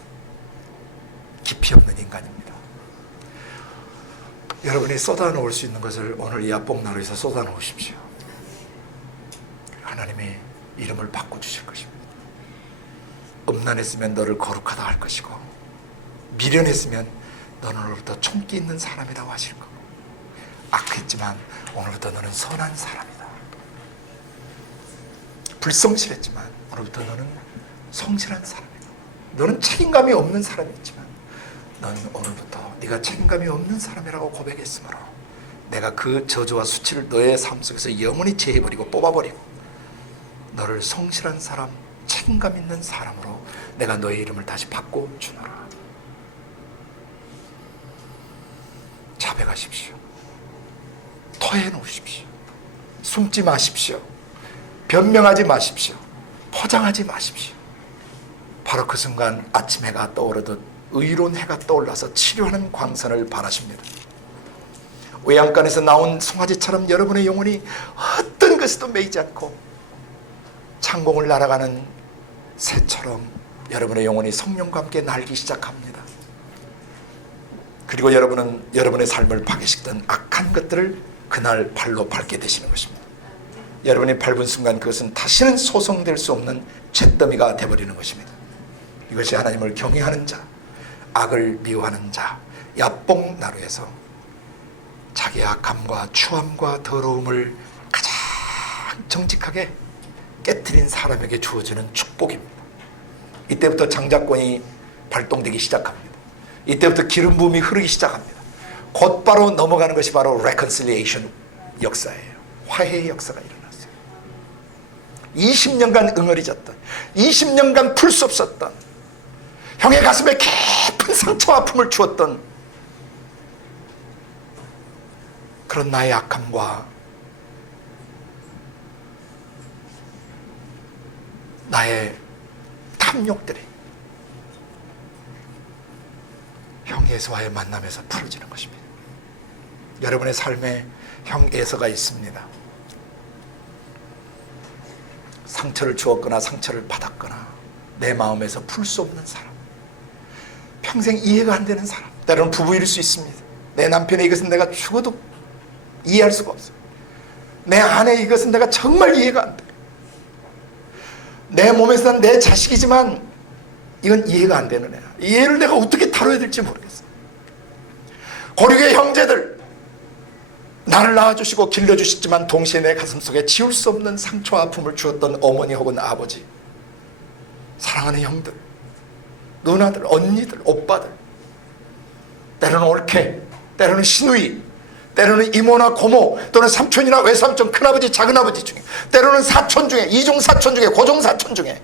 깊이 없는 인간입니다. 여러분이 쏟아놓을 수 있는 것을 오늘 이 압복나루에서 쏟아놓으십시오. 하나님이 이름을 바꿔주실 것입니다. 음란했으면 너를 거룩하다 할 것이고 미련했으면 너는 오늘부터 총기 있는 사람이라고 하실 거고 악했지만 오늘부터 너는 선한 사람이다. 불성실했지만 오늘부터 너는 성실한 사람이다. 너는 책임감이 없는 사람이지만 너는 오늘부터 네가 책임감이 없는 사람이라고 고백했으므로 내가 그 저주와 수치를 너의 삶 속에서 영원히 제해버리고 뽑아버리고 너를 성실한 사람, 책임감 있는 사람으로 내가 너의 이름을 다시 바꿔주노라. 자백하십시오. 토해놓으십시오. 숨지 마십시오. 변명하지 마십시오. 포장하지 마십시오. 바로 그 순간 아침 해가 떠오르듯 의로운 해가 떠올라서 치료하는 광선을 바라십니다. 외양간에서 나온 송아지처럼 여러분의 영혼이 어떤 것에도 매이지 않고 창공을 날아가는 새처럼 여러분의 영혼이 성령과 함께 날기 시작합니다. 그리고 여러분은 여러분의 삶을 파괴시키던 악한 것들을 그날 발로 밟게 되시는 것입니다. 여러분이 밟은 순간 그것은 다시는 소송될 수 없는 잿더미가 되어버리는 것입니다. 이것이 하나님을 경외하는 자, 악을 미워하는 자, 야뽕나루에서 자기의 악함과 추함과 더러움을 가장 정직하게 깨트린 사람에게 주어지는 축복입니다. 이때부터 장자권이 발동되기 시작합니다. 이때부터 기름 부음이 흐르기 시작합니다. 곧바로 넘어가는 것이 바로 reconciliation 역사예요. 화해의 역사가 일어났어요. 20년간 응어리졌던, 20년간 풀 수 없었던, 형의 가슴에 깊은 상처와 아픔을 주었던 그런 나의 악함과 나의 탐욕들이 형 예수와의 만남에서 풀어지는 것입니다. 여러분의 삶에 형 예수가 있습니다. 상처를 주었거나 상처를 받았거나 내 마음에서 풀 수 없는 사람, 평생 이해가 안 되는 사람, 때로는 부부일 수 있습니다. 내 남편의 이것은 내가 죽어도 이해할 수가 없어요. 내 아내의 이것은 내가 정말 이해가 안 돼. 내 몸에서 난 내 자식이지만 이건 이해가 안 되는 애야. 이 애를 내가 어떻게 다뤄야 될지 모르겠어. 고륙의 형제들, 나를 낳아주시고 길러주셨지만 동시에 내 가슴속에 지울 수 없는 상처와 아픔을 주었던 어머니 혹은 아버지, 사랑하는 형들, 누나들, 언니들, 오빠들, 때로는 올케, 때로는 시누이, 때로는 이모나 고모, 또는 삼촌이나 외삼촌, 큰아버지, 작은아버지 중에, 때로는 사촌 중에, 이종사촌 중에, 고종사촌 중에,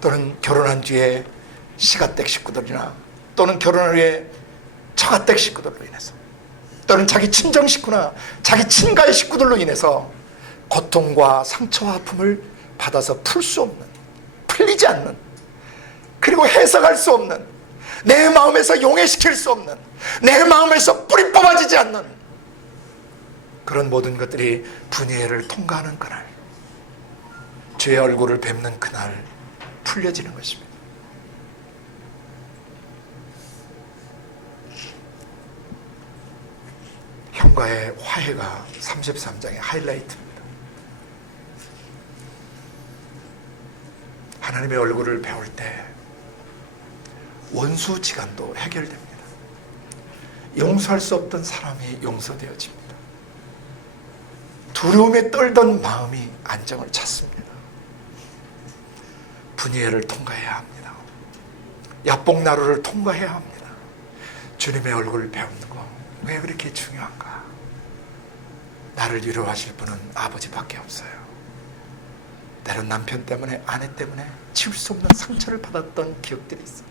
또는 결혼한 뒤에 시가댁 식구들이나 또는 결혼한 후에 처가댁 식구들로 인해서, 또는 자기 친정 식구나 자기 친가의 식구들로 인해서 고통과 상처와 아픔을 받아서 풀 수 없는, 풀리지 않는, 그리고 해석할 수 없는, 내 마음에서 용해시킬 수 없는, 내 마음에서 뿌리 뽑아지지 않는 그런 모든 것들이 분이회를 통과하는 그날, 주의 얼굴을 뵙는 그날 풀려지는 것입니다. 형과의 화해가 33장의 하이라이트입니다. 하나님의 얼굴을 배울 때 원수지간도 해결됩니다. 용서할 수 없던 사람이 용서되어집니다. 두려움에 떨던 마음이 안정을 찾습니다. 분이회를 통과해야 합니다. 야뽕나루를 통과해야 합니다. 주님의 얼굴을 배우는 거 왜 그렇게 중요한가? 나를 위로하실 분은 아버지밖에 없어요. 때론 남편 때문에, 아내 때문에 지울 수 없는 상처를 받았던 기억들이 있어요.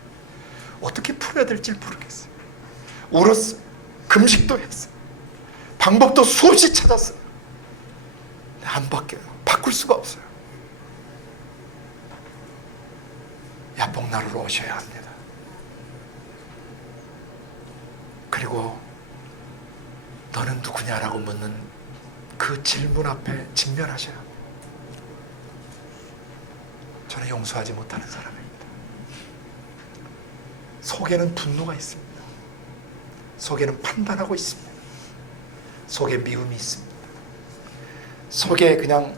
어떻게 풀어야 될지 모르겠어요. 울었어요. 금식도 했어요. 방법도 수없이 찾았어요. 안 바뀌어요. 바꿀 수가 없어요. 야뽕나루로 오셔야 합니다. 그리고 너는 누구냐라고 묻는 그 질문 앞에 직면하셔야 합니다. 저는 용서하지 못하는 사람입니다. 속에는 분노가 있습니다. 속에는 판단하고 있습니다. 속에 미움이 있습니다. 속에 그냥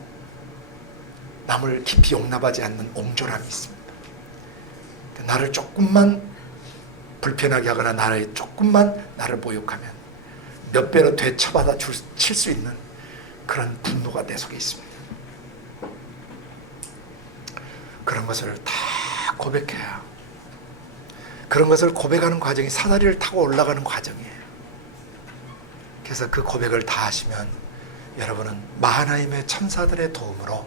남을 깊이 용납하지 않는 옹졸함이 있습니다. 나를 조금만 불편하게 하거나 나를 조금만 나를 모욕하면 몇 배로 되쳐받아 칠 수 있는 그런 분노가 내 속에 있습니다. 그런 것을 다 고백해야, 그런 것을 고백하는 과정이 사다리를 타고 올라가는 과정이에요. 그래서 그 고백을 다 하시면 여러분은 마하나임의 천사들의 도움으로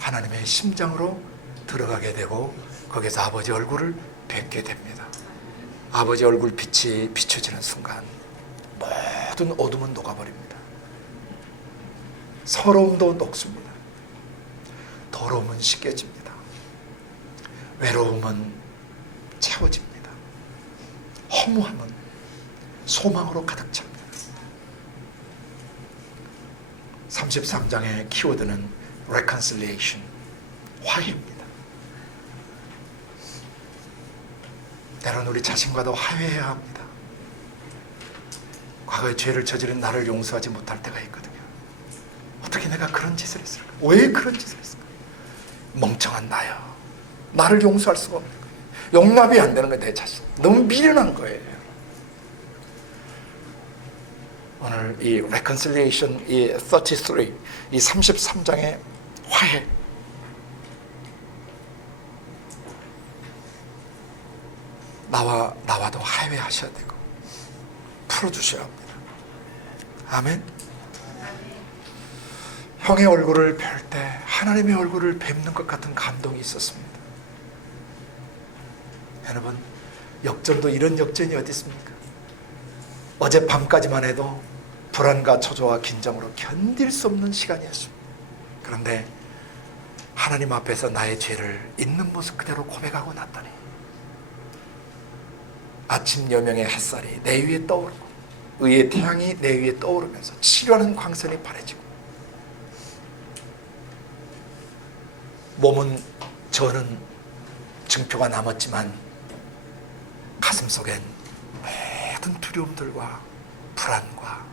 하나님의 심장으로 들어가게 되고 거기서 아버지 얼굴을 뵙게 됩니다. 아버지 얼굴 빛이 비춰지는 순간 모든 어둠은 녹아버립니다. 서러움도 녹습니다. 더러움은 씻겨집니다. 외로움은 채워집니다. 허무함은 소망으로 가득 찹니다. 33장의 키워드는 reconciliation, 화해입니다. 때로는 우리 자신과도 화해해야 합니다. 과거에 죄를 저지른 나를 용서하지 못할 때가 있거든요. 어떻게 내가 그런 짓을 했을까? 왜 그런 짓을 했을까? 멍청한 나야. 나를 용서할 수가 없는 거예요. 용납이 안 되는 거예요. 내 자신. 너무 미련한 거예요. 오늘 이 reconciliation, 이 33, 이 33장의 화해, 나와도 화해하셔야 되고 풀어주셔야 합니다. 아멘. 형의 얼굴을 뵐 때 하나님의 얼굴을 뵙는 것 같은 감동이 있었습니다. 여러분, 역전도 이런 역전이 어디 있습니까? 어젯밤까지만 해도 불안과 초조와 긴장으로 견딜 수 없는 시간이었습니다. 그런데 하나님 앞에서 나의 죄를 있는 모습 그대로 고백하고 났더니 아침 여명의 햇살이 내 위에 떠오르고 의의 태양이 내 위에 떠오르면서 치료하는 광선이 바래지고 몸은 저는 증표가 남았지만 가슴속엔 모든 두려움들과 불안과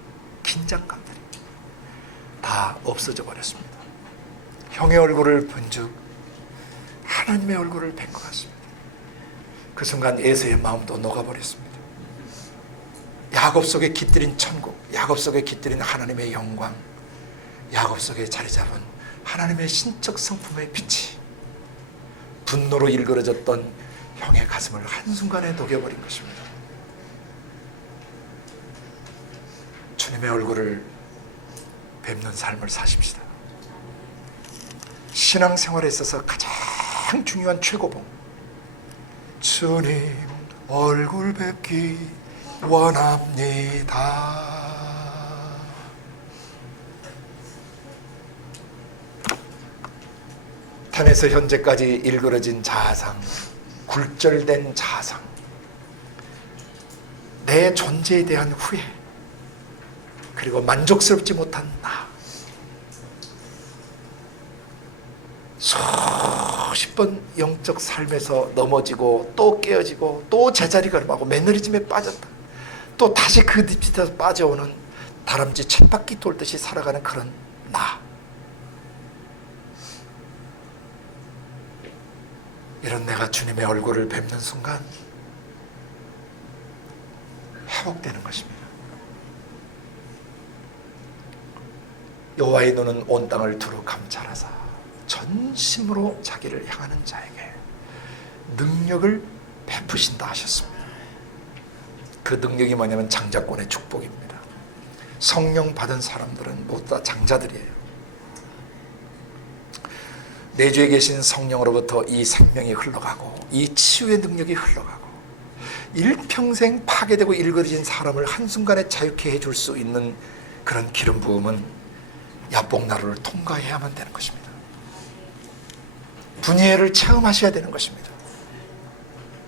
긴장감들이 다 없어져 버렸습니다. 형의 얼굴을 본즉 하나님의 얼굴을 뵌 것 같습니다. 그 순간 에서의 마음도 녹아버렸습니다. 야곱 속에 깃들인 천국, 야곱 속에 깃들인 하나님의 영광, 야곱 속에 자리 잡은 하나님의 신적 성품의 빛이 분노로 일그러졌던 형의 가슴을 한순간에 녹여버린 것입니다. 주님의 얼굴을 뵙는 삶을 사십시다. 신앙생활에 있어서 가장 중요한 최고봉, 주님 얼굴 뵙기 원합니다. 탄에서 현재까지 일그러진 자아상, 굴절된 자아상, 내 존재에 대한 후회, 그리고 만족스럽지 못한 나, 수십 번 영적 삶에서 넘어지고 또 깨어지고 또 제자리 걸음하고 매너리즘에 빠졌다, 또 다시 그 밑에서 빠져오는 다람쥐 쳇바퀴 돌듯이 살아가는 그런 나, 이런 내가 주님의 얼굴을 뵙는 순간 회복되는 것입니다. 여호와의 눈은 온 땅을 두루 감찰하사 전심으로 자기를 향하는 자에게 능력을 베푸신다 하셨습니다. 그 능력이 뭐냐면 장자권의 축복입니다. 성령 받은 사람들은 모두 다 장자들이에요. 내주에 계신 성령으로부터 이 생명이 흘러가고 이 치유의 능력이 흘러가고 일평생 파괴되고 일그러진 사람을 한순간에 자유케 해줄 수 있는 그런 기름 부음은 야복나루를 통과해야만 되는 것입니다. 분예를 체험하셔야 되는 것입니다.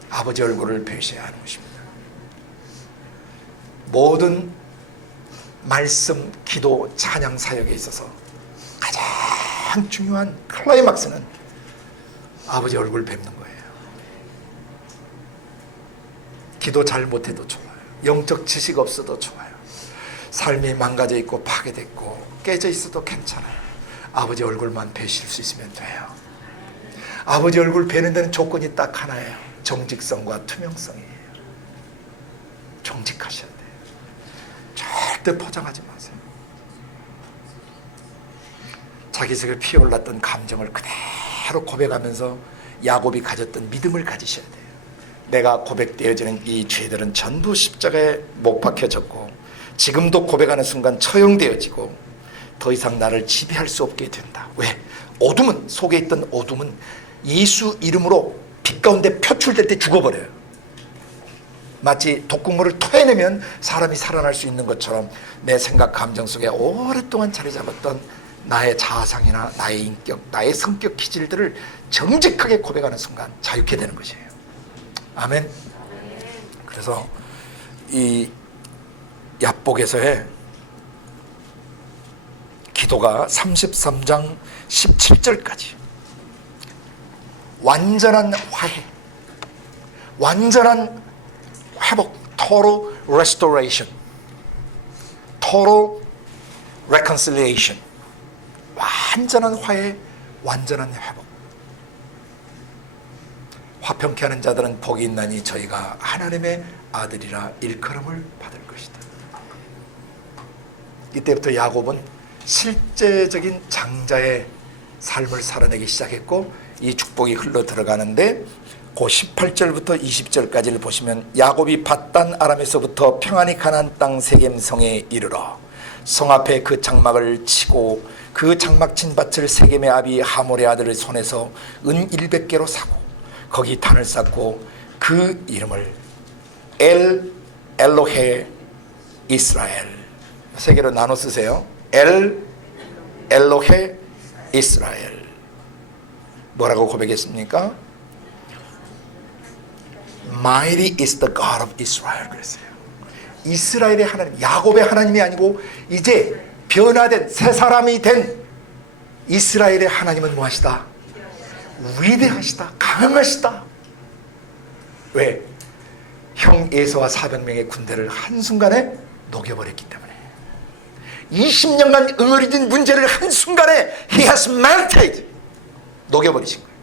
아버지 얼굴을 뵈셔야 하는 것입니다. 모든 말씀, 기도, 찬양 사역에 있어서 가장 중요한 클라이막스는 아버지 얼굴 뵙는 거예요. 기도 잘 못해도 좋아요. 영적 지식 없어도 좋아요. 삶이 망가져 있고 파괴됐고 깨져 있어도 괜찮아요. 아버지 얼굴만 뵈실 수 있으면 돼요. 아버지 얼굴 뵈는 데는 조건이 딱 하나예요. 정직성과 투명성이에요. 정직하셔야 돼요. 절대 포장하지 마세요. 자기 속에 피어올랐던 감정을 그대로 고백하면서 야곱이 가졌던 믿음을 가지셔야 돼요. 내가 고백되어지는 이 죄들은 전부 십자가에 못 박혀졌고 지금도 고백하는 순간 처형되어지고 더 이상 나를 지배할 수 없게 된다. 왜? 어둠은, 속에 있던 어둠은 예수 이름으로 빛 가운데 표출될 때 죽어버려요. 마치 독극물을 토해내면 사람이 살아날 수 있는 것처럼 내 생각 감정 속에 오랫동안 자리 잡았던 나의 자아상이나 나의 인격, 나의 성격 기질들을 정직하게 고백하는 순간 자유케 되는 것이에요. 아멘. 그래서 이 야복에서의 기도가 33장 17절까지 완전한 화해, 완전한 회복, total restoration, total reconciliation, 완전한 화해, 완전한 회복. 화평케 하는 자들은 복이 있나니 저희가 하나님의 아들이라 일컬음을 받을 것이다. 이때부터 야곱은 실제적인 장자의 삶을 살아내기 시작했고, 이 축복이 흘러 들어가는데 그 18절부터 20절까지를 보시면, 야곱이 밧단 아람에서부터 평안히 가나안 땅 세겜성에 이르러 성 앞에 그 장막을 치고 그 장막 친 밭을 세겜의 아비 하몰의 아들의 손에서 은 100개로 사고 거기 단을 쌓고 그 이름을 엘 엘로헤 이스라엘, 세 개로 나눠 쓰세요. 엘 엘로헤 이스라엘. 뭐라고 고백했습니까? Mighty is the God of Israel 그랬어요. 이스라엘의 하나님, 야곱의 하나님이 아니고 이제 변화된 새 사람이 된 이스라엘의 하나님은 무엇이다? 위대하시다, 강하시다. 왜? 형 에서와 400명의 군대를 한순간에 녹여버렸기 때문에, 20년간 응어리진 문제를 한순간에 He has melted, 녹여버리신 거예요.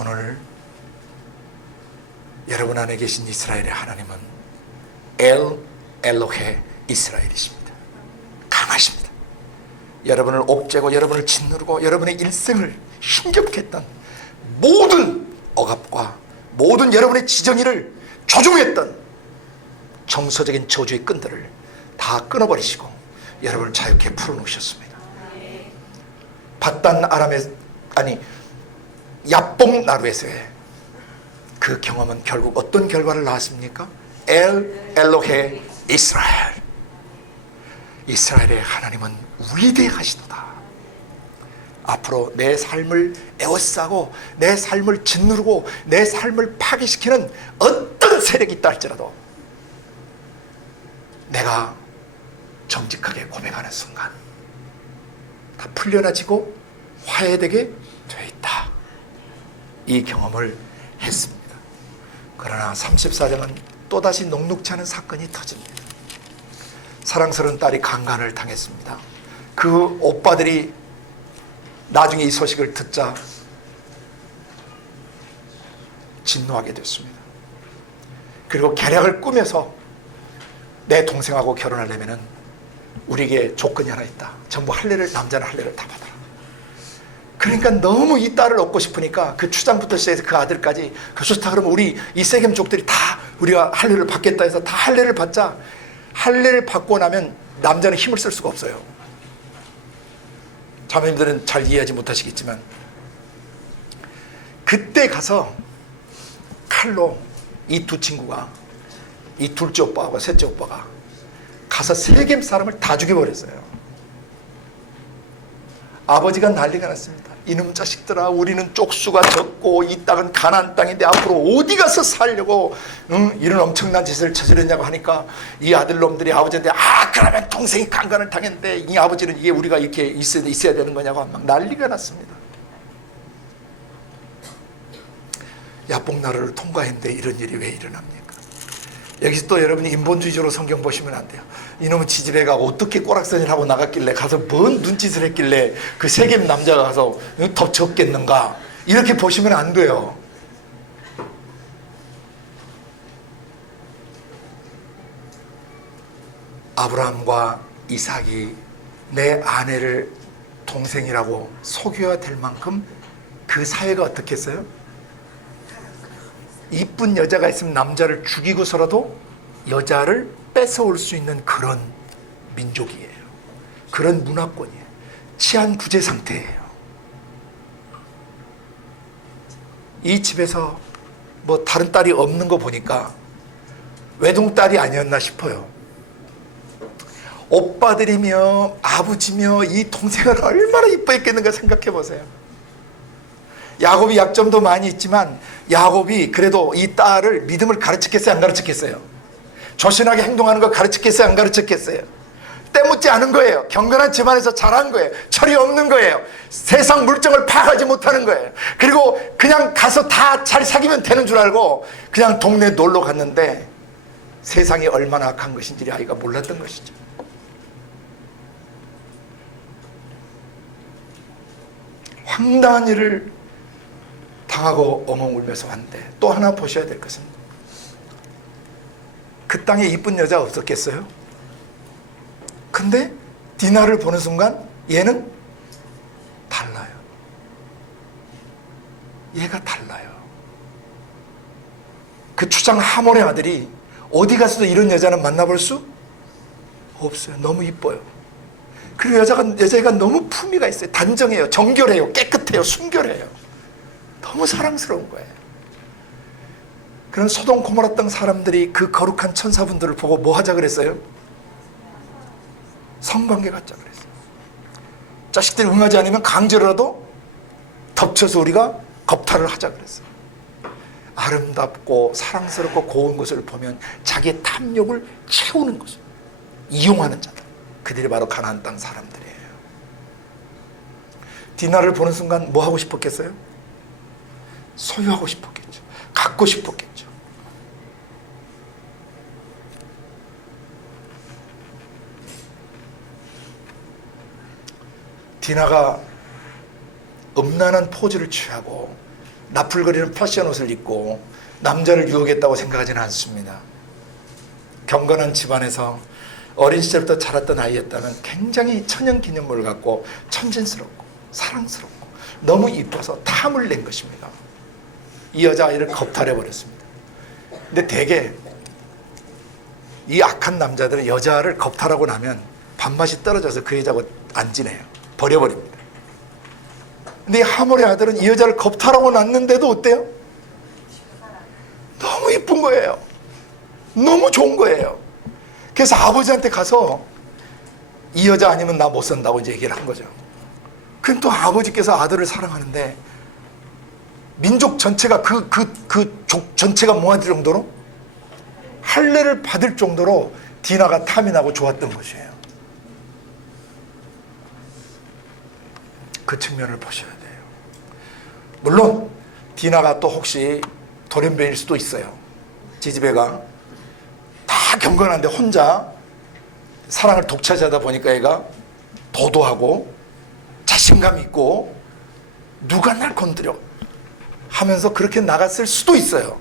오늘 여러분 안에 계신 이스라엘의 하나님은 엘 엘로헤 이스라엘이십니다. 강하십니다. 여러분을 옥죄고 여러분을 짓누르고 여러분의 일생을 힘겹게 했던 모든 억압과 모든 여러분의 지정의를 조종했던 정서적인 저주의 끈들을 다 끊어버리시고 여러분을 자유케 풀어놓으셨습니다. 밧단 아람의 야복 나루에서의 그 경험은 결국 어떤 결과를 낳았습니까? 엘 엘로헤 이스라엘. 이스라엘의 하나님은 위대하시도다. 앞으로 내 삶을 에워싸고 내 삶을 짓누르고 내 삶을 파괴시키는 어떤 세력이 있다 할지라도 내가 정직하게 고백하는 순간 다 풀려나지고 화해되게 돼 있다. 이 경험을 했습니다. 그러나 34장은 또다시 녹록지 않은 사건이 터집니다. 사랑스러운 딸이 강간을 당했습니다. 그 오빠들이 나중에 이 소식을 듣자 진노하게 됐습니다. 그리고 계략을 꾸며서 내 동생하고 결혼하려면 우리에게 조건이 하나 있다. 전부 할례를, 남자는 할례를 다 받아라. 그러니까 너무 이 딸을 얻고 싶으니까 그 추장부터 시작해서 그 아들까지, 그 좋다 그러면 우리 이 세겜족들이 다 우리가 할례를 받겠다 해서 다 할례를 받자. 할례를 받고 나면 남자는 힘을 쓸 수가 없어요. 자매님들은 잘 이해하지 못하시겠지만 그때 가서 칼로 이 두 친구가, 이 둘째 오빠하고 셋째 오빠가 가서 세겜 사람을 다 죽여버렸어요. 아버지가 난리가 났습니다. 이놈 자식들아, 우리는 쪽수가 적고 이 땅은 가나안 땅인데 앞으로 어디 가서 살려고 이런 엄청난 짓을 저지르냐고 하니까 이 아들놈들이 아버지한테 그러면 동생이 강간을 당했는데 이 아버지는 이게 우리가 이렇게 있어야 되는 거냐고 막 난리가 났습니다. 야복나루를 통과했는데 이런 일이 왜 일어납니까? 여기서 또 여러분이 인본주의적으로 성경 보시면 안 돼요. 이놈은 지지배가 어떻게 꼬락선을 하고 나갔길래, 가서 뭔 눈짓을 했길래 그 세겜 남자가 가서 덮쳤겠는가, 이렇게 보시면 안 돼요. 아브라함과 이삭이 내 아내를 동생이라고 속여야 될 만큼 그 사회가 어떻게 했어요? 이쁜 여자가 있으면 남자를 죽이고서라도 여자를 뺏어올 수 있는 그런 민족이에요. 그런 문화권이에요. 치안 구제 상태예요. 이 집에서 뭐 다른 딸이 없는 거 보니까 외동딸이 아니었나 싶어요. 오빠들이며 아버지며 이 동생을 얼마나 이뻐했겠는가 생각해 보세요. 야곱이 약점도 많이 있지만 야곱이 그래도 이 딸을 믿음을 가르쳤겠어요? 안 가르쳤겠어요? 조신하게 행동하는 거 가르쳤겠어요? 안 가르쳤겠어요? 때묻지 않은 거예요. 경건한 집안에서 자란 거예요. 철이 없는 거예요. 세상 물정을 파악하지 못하는 거예요. 그리고 그냥 가서 다 잘 사귀면 되는 줄 알고 그냥 동네 놀러 갔는데 세상이 얼마나 악한 것인지 아이가 몰랐던 것이죠. 황당한 일을 당하고 엉엉 울면서 왔는데 또 하나 보셔야 될 것은 그 땅에 이쁜 여자 없었겠어요? 근데 디나를 보는 순간 얘는 달라요. 얘가 달라요. 그 추장 하몰의 아들이 어디 가서도 이런 여자는 만나볼 수 없어요. 너무 이뻐요. 그리고 여자애가 너무 품위가 있어요. 단정해요. 정결해요. 깨끗해요. 순결해요. 너무 사랑스러운 거예요. 그런 소돔 고모라 땅 사람들이 그 거룩한 천사분들을 보고 뭐 하자 그랬어요? 성관계 갖자 그랬어요. 자식들이 응하지 않으면 강제로라도 덮쳐서 우리가 겁탈을 하자 그랬어요. 아름답고 사랑스럽고 고운 것을 보면 자기의 탐욕을 채우는 것을 이용하는 자들, 그들이 바로 가나안 땅 사람들이에요. 디나를 보는 순간 뭐 하고 싶었겠어요? 소유하고 싶었겠죠. 갖고 싶었겠죠. 디나가 음란한 포즈를 취하고 나풀거리는 패션 옷을 입고 남자를 유혹했다고 생각하지는 않습니다. 경건한 집안에서 어린 시절부터 자랐던 아이였다면 굉장히 천연기념물을 갖고 천진스럽고 사랑스럽고 너무 이뻐서 탐을 낸 것입니다. 이 여자아이를 겁탈해버렸습니다. 근데 대개 이 악한 남자들은 여자를 겁탈하고 나면 밥맛이 떨어져서 그 여자하고 안 지내요. 버려버립니다. 근데 이 하몰의 아들은 이 여자를 겁탈하고 났는데도 어때요? 너무 이쁜 거예요. 너무 좋은 거예요. 그래서 아버지한테 가서 이 여자 아니면 나 못 산다고 이제 얘기를 한 거죠. 그럼 또 아버지께서 아들을 사랑하는데 민족 전체가 그 족 전체가 모아질 정도로 할례를 받을 정도로 디나가 탐이 나고 좋았던 것이에요. 그 측면을 보셔야 돼요. 물론 디나가 또 혹시 돌연변일 수도 있어요. 지지배가 다 경건한데 혼자 사랑을 독차지하다 보니까 얘가 도도하고 자신감 있고 누가 날 건드려 하면서 그렇게 나갔을 수도 있어요.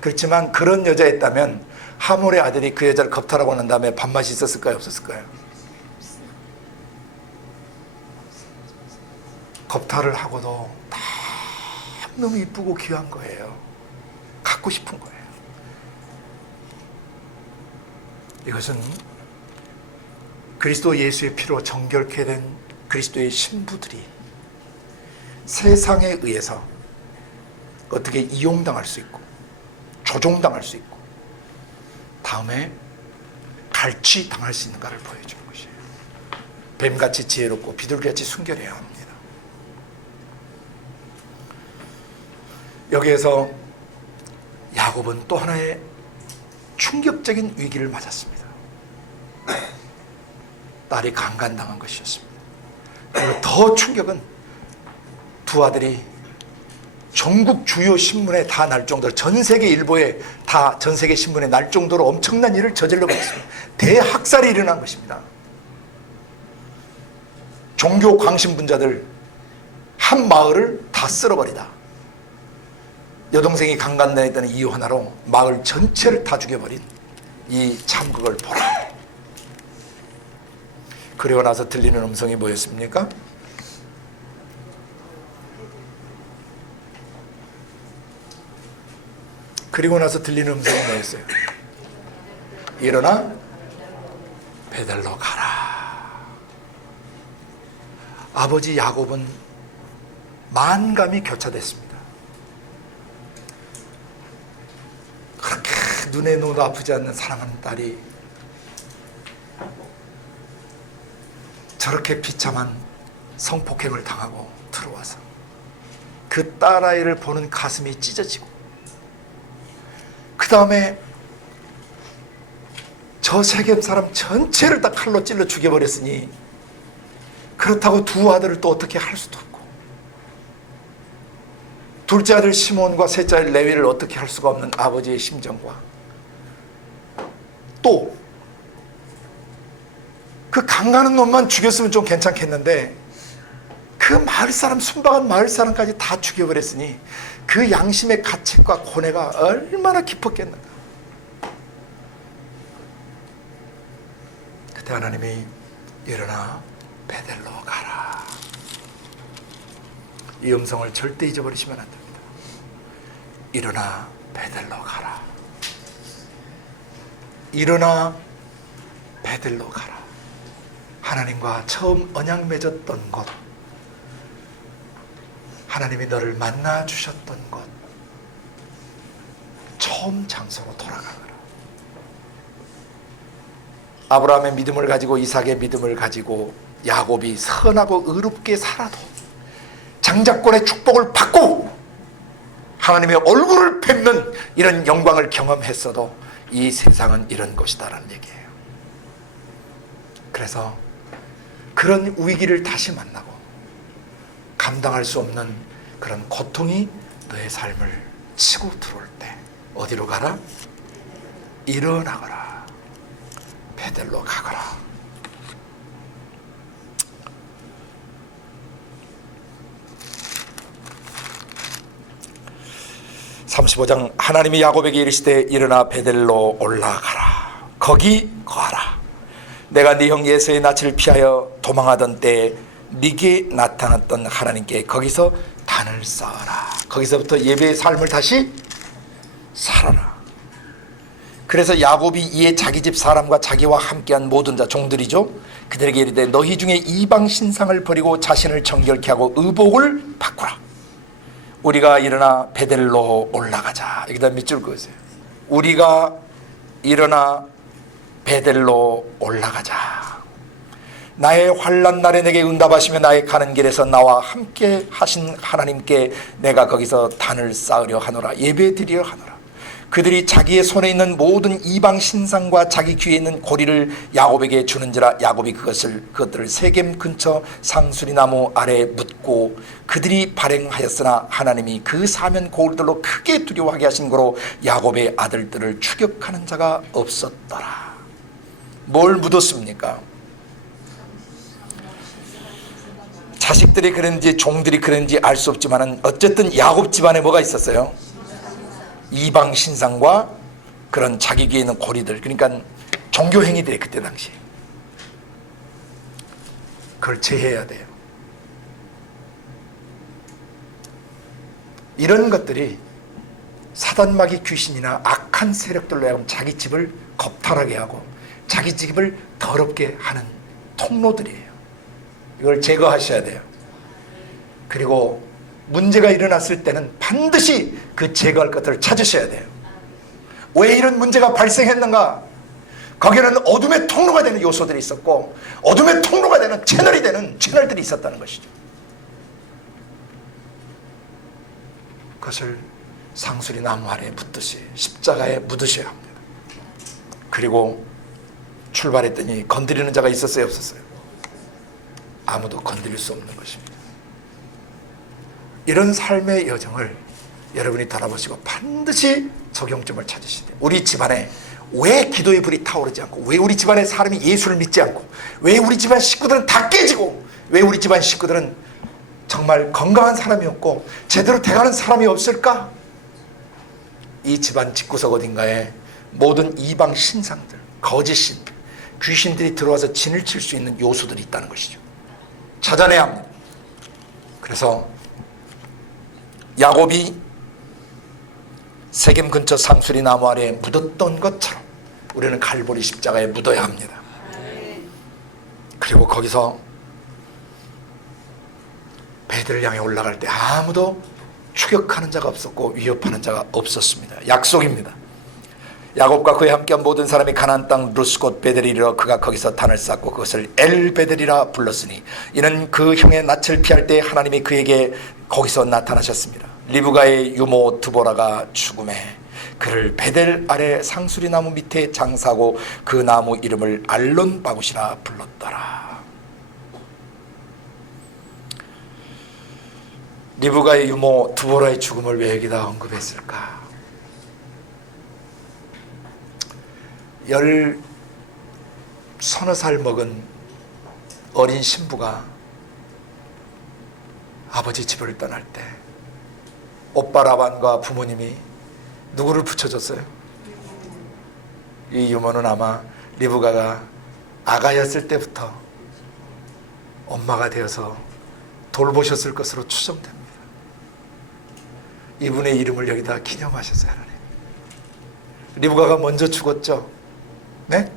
그렇지만 그런 여자였다면 하몰의 아들이 그 여자를 겁탈하고 난 다음에 밥맛이 있었을까요? 없었을까요? 겁탈을 하고도 다 너무 이쁘고 귀한 거예요. 갖고 싶은 거예요. 이것은 그리스도 예수의 피로 정결케 된 그리스도의 신부들이 세상에 의해서 어떻게 이용당할 수 있고 조종당할 수 있고 다음에 갈취당할 수 있는가를 보여주는 것이에요. 뱀같이 지혜롭고 비둘기같이 순결해야 합니다. 여기에서 야곱은 또 하나의 충격적인 위기를 맞았습니다. 딸이 강간당한 것이었습니다. 그리고 더 충격은 두 아들이 전국 주요 신문에 다 날 정도로 전 세계 일보에 다 전 세계 신문에 날 정도로 엄청난 일을 저질러 버렸습니다. 대학살이 일어난 것입니다. 종교 광신분자들 한 마을을 다 쓸어버리다. 여동생이 강간당했다는 이유 하나로 마을 전체를 다 죽여버린 이 참극을 보라. 그리고 나서 들리는 음성이 뭐였습니까? 그리고 나서 들리는 음성이 뭐였어요? 일어나 베델로 가라. 아버지 야곱은 만감이 교차됐습니다. 그렇게 눈에 넣어도 아프지 않는 사랑하는 딸이 저렇게 비참한 성폭행을 당하고 들어와서 그 딸아이를 보는 가슴이 찢어지고, 그 다음에 저 세겜 사람 전체를 다 칼로 찔러 죽여버렸으니 그렇다고 두 아들을 또 어떻게 할 수도 없고, 둘째 아들 시몬과 셋째 아들 레위를 어떻게 할 수가 없는 아버지의 심정과, 또 그 강가는 놈만 죽였으면 좀 괜찮겠는데 그 마을 사람, 순박한 마을 사람까지 다 죽여버렸으니 그 양심의 가책과 고뇌가 얼마나 깊었겠는가. 그때 하나님이 일어나 베델로 가라. 이 음성을 절대 잊어버리시면 안 됩니다. 일어나 베델로 가라. 일어나 베델로 가라. 하나님과 처음 언약 맺었던 곳, 하나님이 너를 만나 주셨던 곳, 처음 장소로 돌아가거라. 아브라함의 믿음을 가지고, 이삭의 믿음을 가지고 야곱이 선하고 의롭게 살아도, 장자권의 축복을 받고 하나님의 얼굴을 뵙는 이런 영광을 경험했어도 이 세상은 이런 것이다라는 얘기예요. 그래서 그런 위기를 다시 만나고 감당할 수 없는 그런 고통이 너의 삶을 치고 들어올 때 어디로 가라? 일어나거라. 베델로 가거라. (35장) 하나님이 야곱에게 이르시되 일어나 베델로 올라가라. 거기 거하라. 내가 네 형 예수의 낯을 피하여 도망하던 때에 네게 나타났던 하나님께 거기서 단을 쌓아라. 거기서부터 예배의 삶을 다시 살아라. 그래서 야곱이 이에 자기 집 사람과 자기와 함께한 모든 자, 종들이죠, 그들에게 이르되 너희 중에 이방 신상을 버리고 자신을 정결케 하고 의복을 바꾸라. 우리가 일어나 베델로 올라가자. 여기다 밑줄 그으세요. 우리가 일어나 베델로 올라가자. 나의 환난 날에 내게 응답하시며 나의 가는 길에서 나와 함께 하신 하나님께 내가 거기서 단을 쌓으려 하노라. 예배드리려 하노라. 그들이 자기의 손에 있는 모든 이방 신상과 자기 귀에 있는 고리를 야곱에게 주는지라. 야곱이 그것들을 세겜 근처 상수리 나무 아래에 묻고 그들이 발행하였으나 하나님이 그 사면 고울들로 크게 두려워하게 하신 거로 야곱의 아들들을 추격하는 자가 없었더라. 뭘 묻었습니까? 자식들이 그런지 종들이 그런지 알 수 없지만 어쨌든 야곱 집안에 뭐가 있었어요? 이방 신상과 그런 자기 귀에 있는 고리들, 그러니까 종교 행위들이 그때 당시에 그걸 제해야 돼요. 이런 것들이 사단마귀 귀신이나 악한 세력들로 하여금 자기 집을 겁탈하게 하고 자기 집을 더럽게 하는 통로들이에요. 이걸 제거하셔야 돼요. 그리고 문제가 일어났을 때는 반드시 그 제거할 것들을 찾으셔야 돼요. 왜 이런 문제가 발생했는가? 거기에는 어둠의 통로가 되는 요소들이 있었고 어둠의 통로가 되는 채널들이 있었다는 것이죠. 그것을 상수리 나무 아래에 묻듯이 십자가에 묻으셔야 합니다. 그리고 출발했더니 건드리는 자가 있었어요, 없었어요? 아무도 건드릴 수 없는 것입니다. 이런 삶의 여정을 여러분이 돌아보시고 반드시 적용점을 찾으시야 돼요. 우리 집안에 왜 기도의 불이 타오르지 않고, 왜 우리 집안에 사람이 예수를 믿지 않고, 왜 우리 집안 식구들은 다 깨지고, 왜 우리 집안 식구들은 정말 건강한 사람이 없고 제대로 돼가는 사람이 없을까? 이 집안 집구석 어딘가에 모든 이방 신상들, 거짓신, 귀신들이 들어와서 진을 칠 수 있는 요소들이 있다는 것이죠. 찾아내야 합니다. 그래서 야곱이 세겜 근처 상수리 나무 아래에 묻었던 것처럼 우리는 갈보리 십자가에 묻어야 합니다. 그리고 거기서 베델을 향해 올라갈 때 아무도 추격하는 자가 없었고 위협하는 자가 없었습니다. 약속입니다. 야곱과 그에 함께한 모든 사람이 가나안 땅 루스 곧 베델이라 그가 거기서 단을 쌓고 그것을 엘 베델이라 불렀으니 이는 그 형의 낯을 피할 때 하나님이 그에게 거기서 나타나셨습니다. 리브가의 유모 드보라가 죽음에 그를 베델 아래 상수리 나무 밑에 장사하고 그 나무 이름을 알론 바굿이라 불렀더라. 리브가의 유모 드보라의 죽음을 왜 여기다 언급했을까? 서너 살 먹은 어린 신부가 아버지 집을 떠날 때 오빠 라반과 부모님이 누구를 붙여줬어요? 이 유모는 아마 리브가가 아가였을 때부터 엄마가 되어서 돌보셨을 것으로 추정됩니다. 이분의 이름을 여기다 기념하셨어요. 하나님. 리브가가 먼저 죽었죠. 네?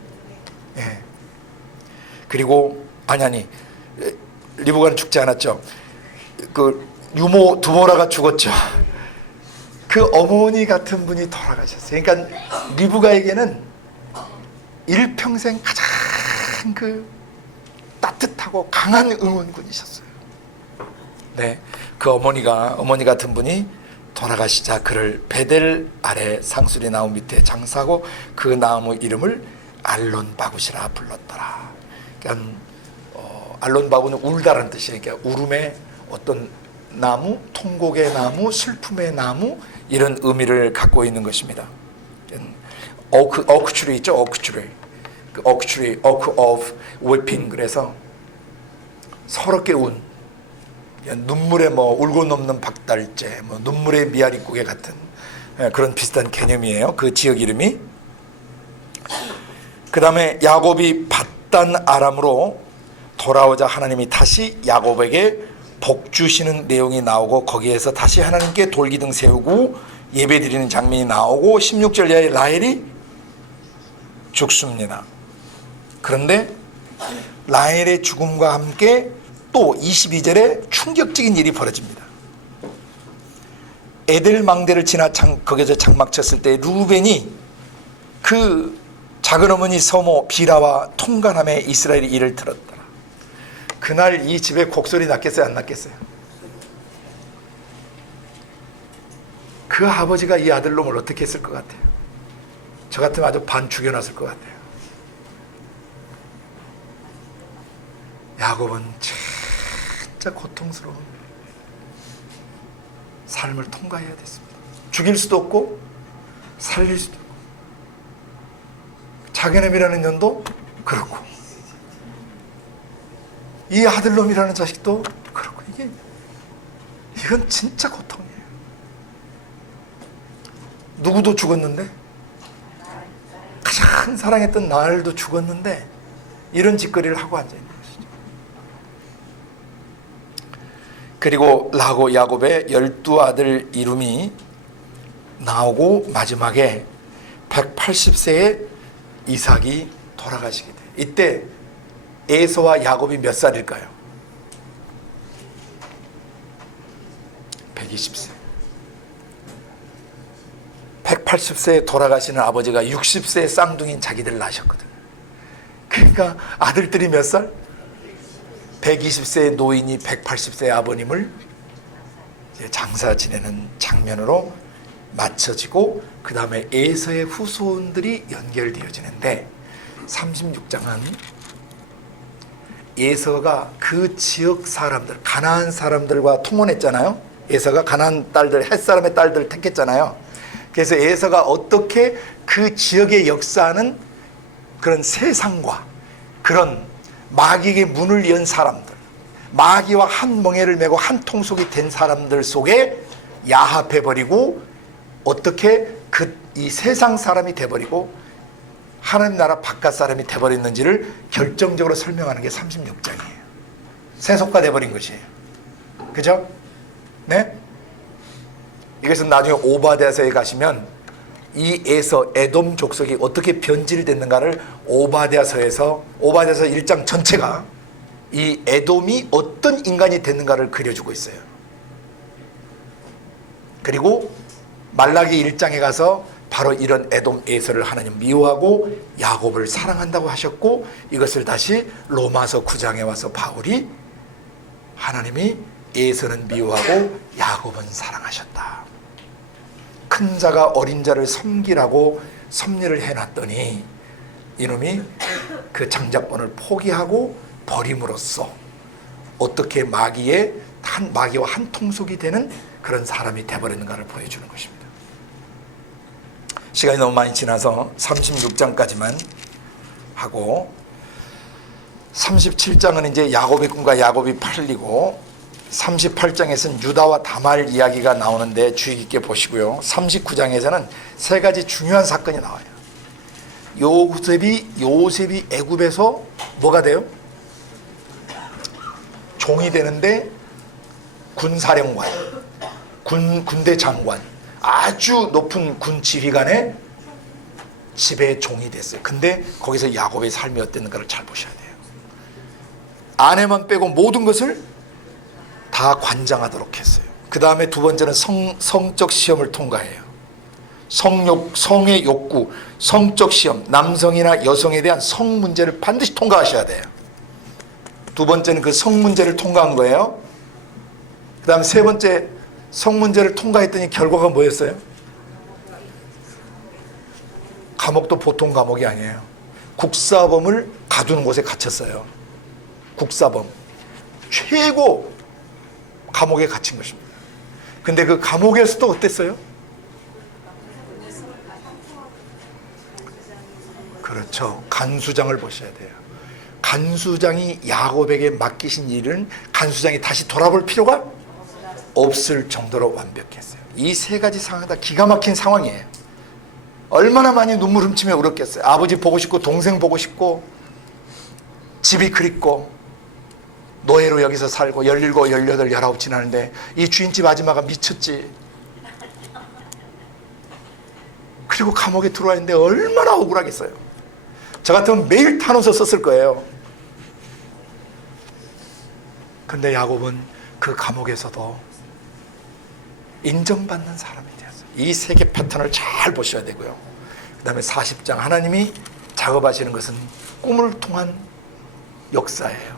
예. 그리고 아니 리브가는 죽지 않았죠. 그 유모 드보라가 죽었죠. 그 어머니 같은 분이 돌아가셨어요. 그러니까 리브가에게는 일평생 가장 그 따뜻하고 강한 응원군이셨어요. 네, 그 어머니 같은 분이 돌아가시자 그를 베델 아래 상수리 나무 밑에 장사하고 그 나무 이름을 알론 바굿이라 불렀더라. 그러니까 알론 바굿은 울다라는 뜻이에요. 그러니까 울음의 어떤 나무, 통곡의 나무, 슬픔의 나무 이런 의미를 갖고 있는 것입니다. 오크트리 있죠, 오크트리. 그 오크트리, 오크 오브 웨핑. 그래서 서럽게 운, 눈물에 울고 넘는 박달재, 눈물의 미아리국에 같은 그런 비슷한 개념이에요. 그 지역 이름이. 그 다음에 야곱이 밧단 아람으로 돌아오자 하나님이 다시 야곱에게 복 주시는 내용이 나오고 거기에서 다시 하나님께 돌기둥 세우고 예배 드리는 장면이 나오고 16절 이하의 라헬이 죽습니다. 그런데 라헬의 죽음과 함께 또 22절에 충격적인 일이 벌어집니다. 에델 망대를 지나 거기서 장막 쳤을 때 루벤이 그 작은 어머니 서모 비라와 통간함에 이스라엘이 이를 들었더라. 그날 이 집에 곡소리 났겠어요, 안 났겠어요? 그 아버지가 이 아들놈을 어떻게 했을 것 같아요? 저 같으면 아주 반 죽여놨을 것 같아요. 야곱은 진짜 고통스러운 삶을 통과해야 됐습니다. 죽일 수도 없고 살릴 수도 없고 자기놈이라는 년도 그렇고 이 아들놈이라는 자식도 그렇고 이건 진짜 고통이에요. 누구도 죽었는데 가장 사랑했던 나를도 죽었는데 이런 짓거리를 하고 앉아있는 것이죠. 그리고 야곱의 12아들 이름이 나오고 마지막에 180세에 이삭이 돌아가시게 돼요. 이때 에서와 야곱이 몇 살일까요? 120세. 180세에 돌아가시는 아버지가 60세의 쌍둥이인 자기들을 낳으셨거든요. 그러니까 아들들이 몇 살? 120세의 노인이 180세의 아버님을 장사 지내는 장면으로 맞춰지고 그 다음에 에서의 후손들이 연결되어지는데 36장은 에서가 그 지역 사람들, 가나안 사람들과 통혼했잖아요. 에서가 가나안 딸들, 햇사람의 딸들을 택했잖아요. 그래서 에서가 어떻게 그 지역에 역사하는 그런 세상과 그런 마귀에게 문을 연 사람들, 마귀와 한 멍에를 메고 한 통속이 된 사람들 속에 야합해버리고 어떻게 이 세상 사람이 돼버리고 하나님 나라 바깥 사람이 돼버렸는지를 결정적으로 설명하는 게 36장이에요. 세속화 돼버린 것이에요. 그죠? 네? 이것은 나중에 오바댜서에 가시면 이 에돔 족속이 어떻게 변질됐는가를 오바댜서 1장 전체가 이 에돔이 어떤 인간이 됐는가를 그려주고 있어요. 그리고 말라기 1장에 가서 바로 이런 에돔 에서를 하나님 미워하고 야곱을 사랑한다고 하셨고, 이것을 다시 로마서 9장에 와서 바울이 하나님이 에서는 미워하고 야곱은 사랑하셨다. 큰 자가 어린 자를 섬기라고 섭리를 해놨더니 이놈이 그 장자권을 포기하고 버림으로써 어떻게 마귀와 한 통속이 되는 그런 사람이 되어버리는가를 보여주는 것입니다. 시간이 너무 많이 지나서 36장까지만 하고, 37장은 이제 야곱의 꿈과 야곱이 팔리고, 38장에서는 유다와 다말 이야기가 나오는데 주의 깊게 보시고요. 39장에서는 세 가지 중요한 사건이 나와요. 요셉이 애굽에서 뭐가 돼요? 종이 되는데 군사령관, 군대 장관, 아주 높은 군 지휘관의 집에 종이 됐어요. 근데 거기서 야곱의 삶이 어땠는가를 잘 보셔야 돼요. 아내만 빼고 모든 것을 다 관장하도록 했어요. 그 다음에 두 번째는 성적 시험을 통과해요. 성의 욕구, 성적 시험, 남성이나 여성에 대한 성 문제를 반드시 통과하셔야 돼요. 두 번째는 그 성 문제를 통과한 거예요. 그 다음에 세 번째, 성 문제를 통과했더니 결과가 뭐였어요? 감옥도 보통 감옥이 아니에요. 국사범을 가두는 곳에 갇혔어요. 국사범, 최고 감옥에 갇힌 것입니다. 근데 그 감옥에서도 어땠어요? 그렇죠. 간수장을 보셔야 돼요. 간수장이 야곱에게 맡기신 일은 간수장이 다시 돌아볼 필요가 없을 정도로 완벽했어요. 이 세 가지 상황 다 기가 막힌 상황이에요. 얼마나 많이 눈물 훔치며 울었겠어요. 아버지 보고 싶고 동생 보고 싶고 집이 그립고 노예로 여기서 살고 17, 18, 19 지나는데 이 주인집 아줌마가 미쳤지. 그리고 감옥에 들어와 있는데 얼마나 억울하겠어요. 저 같으면 매일 탄원서 썼을 거예요. 근데 야곱은 그 감옥에서도 인정받는 사람이 되었어요. 이 세 개 패턴을 잘 보셔야 되고요. 그 다음에 40장 하나님이 작업하시는 것은 꿈을 통한 역사예요.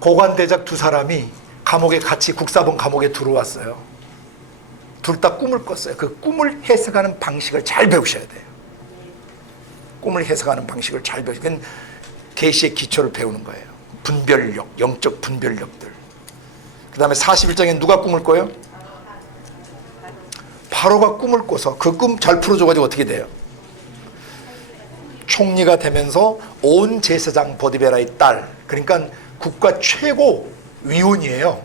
고관대작 두 사람이 감옥에 같이 국사범 감옥에 들어왔어요. 둘 다 꿈을 꿨어요. 그 꿈을 해석하는 방식을 잘 배우셔야 돼요. 꿈을 해석하는 방식을 잘 배우셔야 돼요. 계시의 기초를 배우는 거예요. 분별력, 영적 분별력들. 그 다음에 41장에 누가 꿈을 꿔요? 바로가 꿈을 꿔서 그 꿈 잘 풀어줘가지고 어떻게 돼요? 총리가 되면서 온 제사장 보디베라의 딸, 그러니까 국가 최고 위원이에요.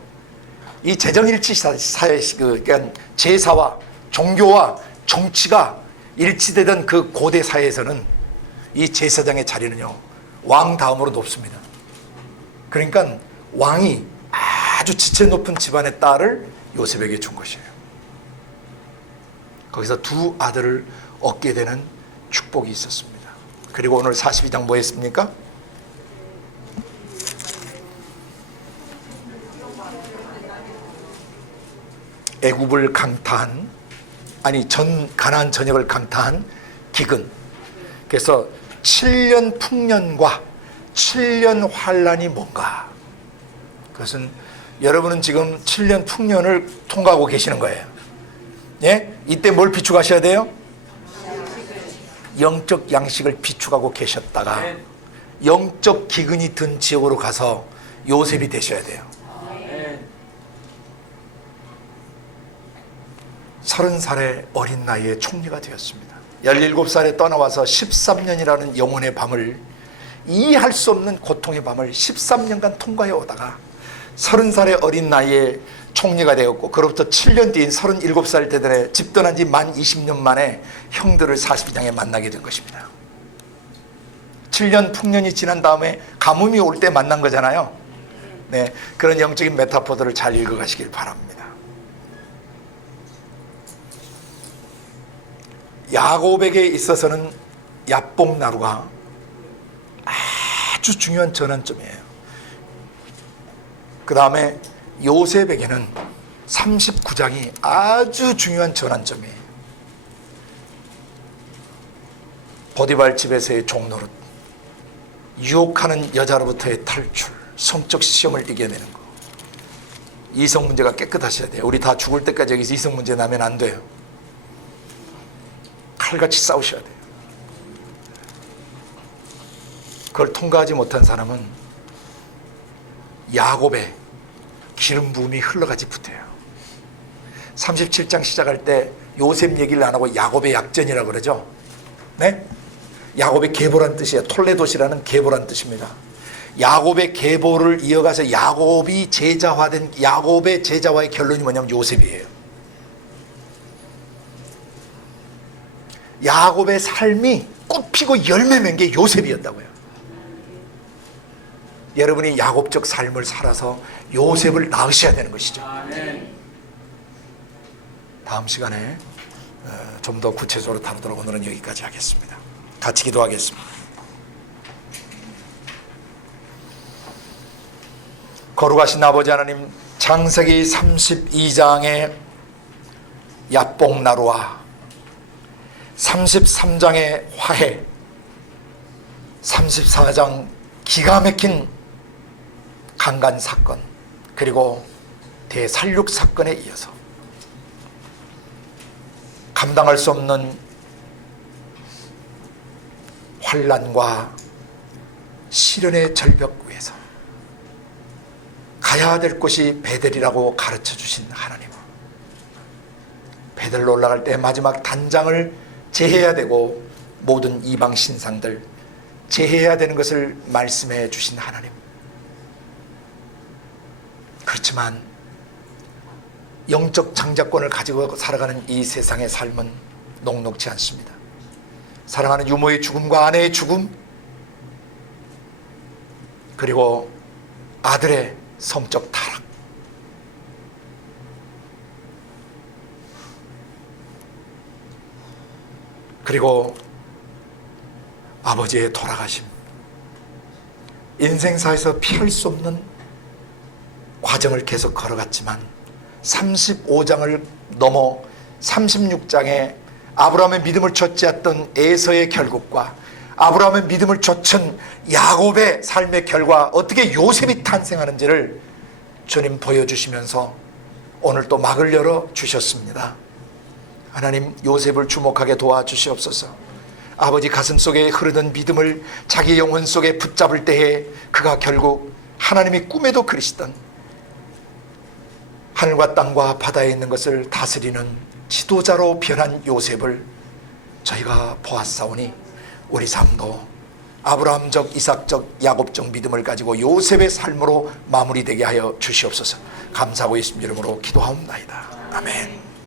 이 재정일치 사회, 그러니까 제사와 종교와 정치가 일치되던 그 고대 사회에서는 이 제사장의 자리는요, 왕 다음으로 높습니다. 그러니까 왕이 아주 지체 높은 집안의 딸을 요셉에게 준 것이에요. 거기서 두 아들을 얻게 되는 축복이 있었습니다. 그리고 오늘 42장 뭐 했습니까? 애굽을 강타한, 가나안 전역을 강타한 기근. 그래서 7년 풍년과 7년 환란이 뭔가? 그것은 여러분은 지금 7년 풍년을 통과하고 계시는 거예요. 예? 이때 뭘 비축하셔야 돼요? 영적 양식을 비축하고 계셨다가 영적 기근이 든 지역으로 가서 요셉이 되셔야 돼요. 30살의 어린 나이에 총리가 되었습니다. 17살에 떠나와서 13년이라는 영혼의 밤을, 이해할 수 없는 고통의 밤을 13년간 통과해 오다가 30살의 어린 나이에 총리가 되었고, 그로부터 7년 뒤인 37살 되더래 집 떠난 지 만 20년 만에 형들을 42장에 만나게 된 것입니다. 7년 풍년이 지난 다음에 가뭄이 올 때 만난 거잖아요. 네, 그런 영적인 메타포들을 잘 읽어가시길 바랍니다. 야곱에게 있어서는 야복나루가 아주 중요한 전환점이에요. 그 다음에 요셉에게는 39장이 아주 중요한 전환점이에요. 보디발 집에서의 종노릇, 유혹하는 여자로부터의 탈출, 성적 시험을 이겨내는 거. 이성 문제가 깨끗하셔야 돼요. 우리 다 죽을 때까지 여기서 이성 문제 나면 안 돼요. 칼같이 싸우셔야 돼요. 그걸 통과하지 못한 사람은 야곱의 기름 부음이 흘러가지 붙어요. 37장 시작할 때 요셉 얘기를 안 하고 야곱의 약전이라고 그러죠. 네? 야곱의 계보란 뜻이에요. 톨레도시라는 계보란 뜻입니다. 야곱의 계보를 이어가서 야곱이 제자화된 야곱의 제자화의 결론이 뭐냐면 요셉이에요. 야곱의 삶이 꽃피고 열매 맺은 게 요셉이었다고요. 여러분이 야곱적 삶을 살아서 요셉을 낳으셔야 되는 것이죠. 다음 시간에 좀 더 구체적으로 다루도록 오늘은 여기까지 하겠습니다. 같이 기도하겠습니다. 거룩하신 아버지 하나님, 창세기 32장의 야복나루와 33장의 화해, 34장 기가 막힌 강간 사건, 그리고 대살육 사건에 이어서 감당할 수 없는 환난과 시련의 절벽 위에서 가야 될 곳이 베델이라고 가르쳐 주신 하나님, 베델로 올라갈 때 마지막 단장을 제해야 되고 모든 이방 신상들 제해야 되는 것을 말씀해 주신 하나님, 그렇지만 영적 장자권을 가지고 살아가는 이 세상의 삶은 녹록지 않습니다. 사랑하는 유모의 죽음과 아내의 죽음, 그리고 아들의 성적 타락, 그리고 아버지의 돌아가심, 인생사에서 피할 수 없는 과정을 계속 걸어갔지만 35장을 넘어 36장에 아브라함의 믿음을 좇았던 에서의 결국과 아브라함의 믿음을 좇은 야곱의 삶의 결과, 어떻게 요셉이 탄생하는지를 주님 보여주시면서 오늘 또 막을 열어 주셨습니다. 하나님, 요셉을 주목하게 도와주시옵소서. 아버지 가슴 속에 흐르던 믿음을 자기 영혼 속에 붙잡을 때에 그가 결국 하나님이 꿈에도 그리시던 하늘과 땅과 바다에 있는 것을 다스리는 지도자로 변한 요셉을 저희가 보았사오니 우리 삶도 아브라함적, 이삭적, 야곱적 믿음을 가지고 요셉의 삶으로 마무리되게 하여 주시옵소서. 감사하고 예수님 이름으로 기도하옵나이다. 아멘.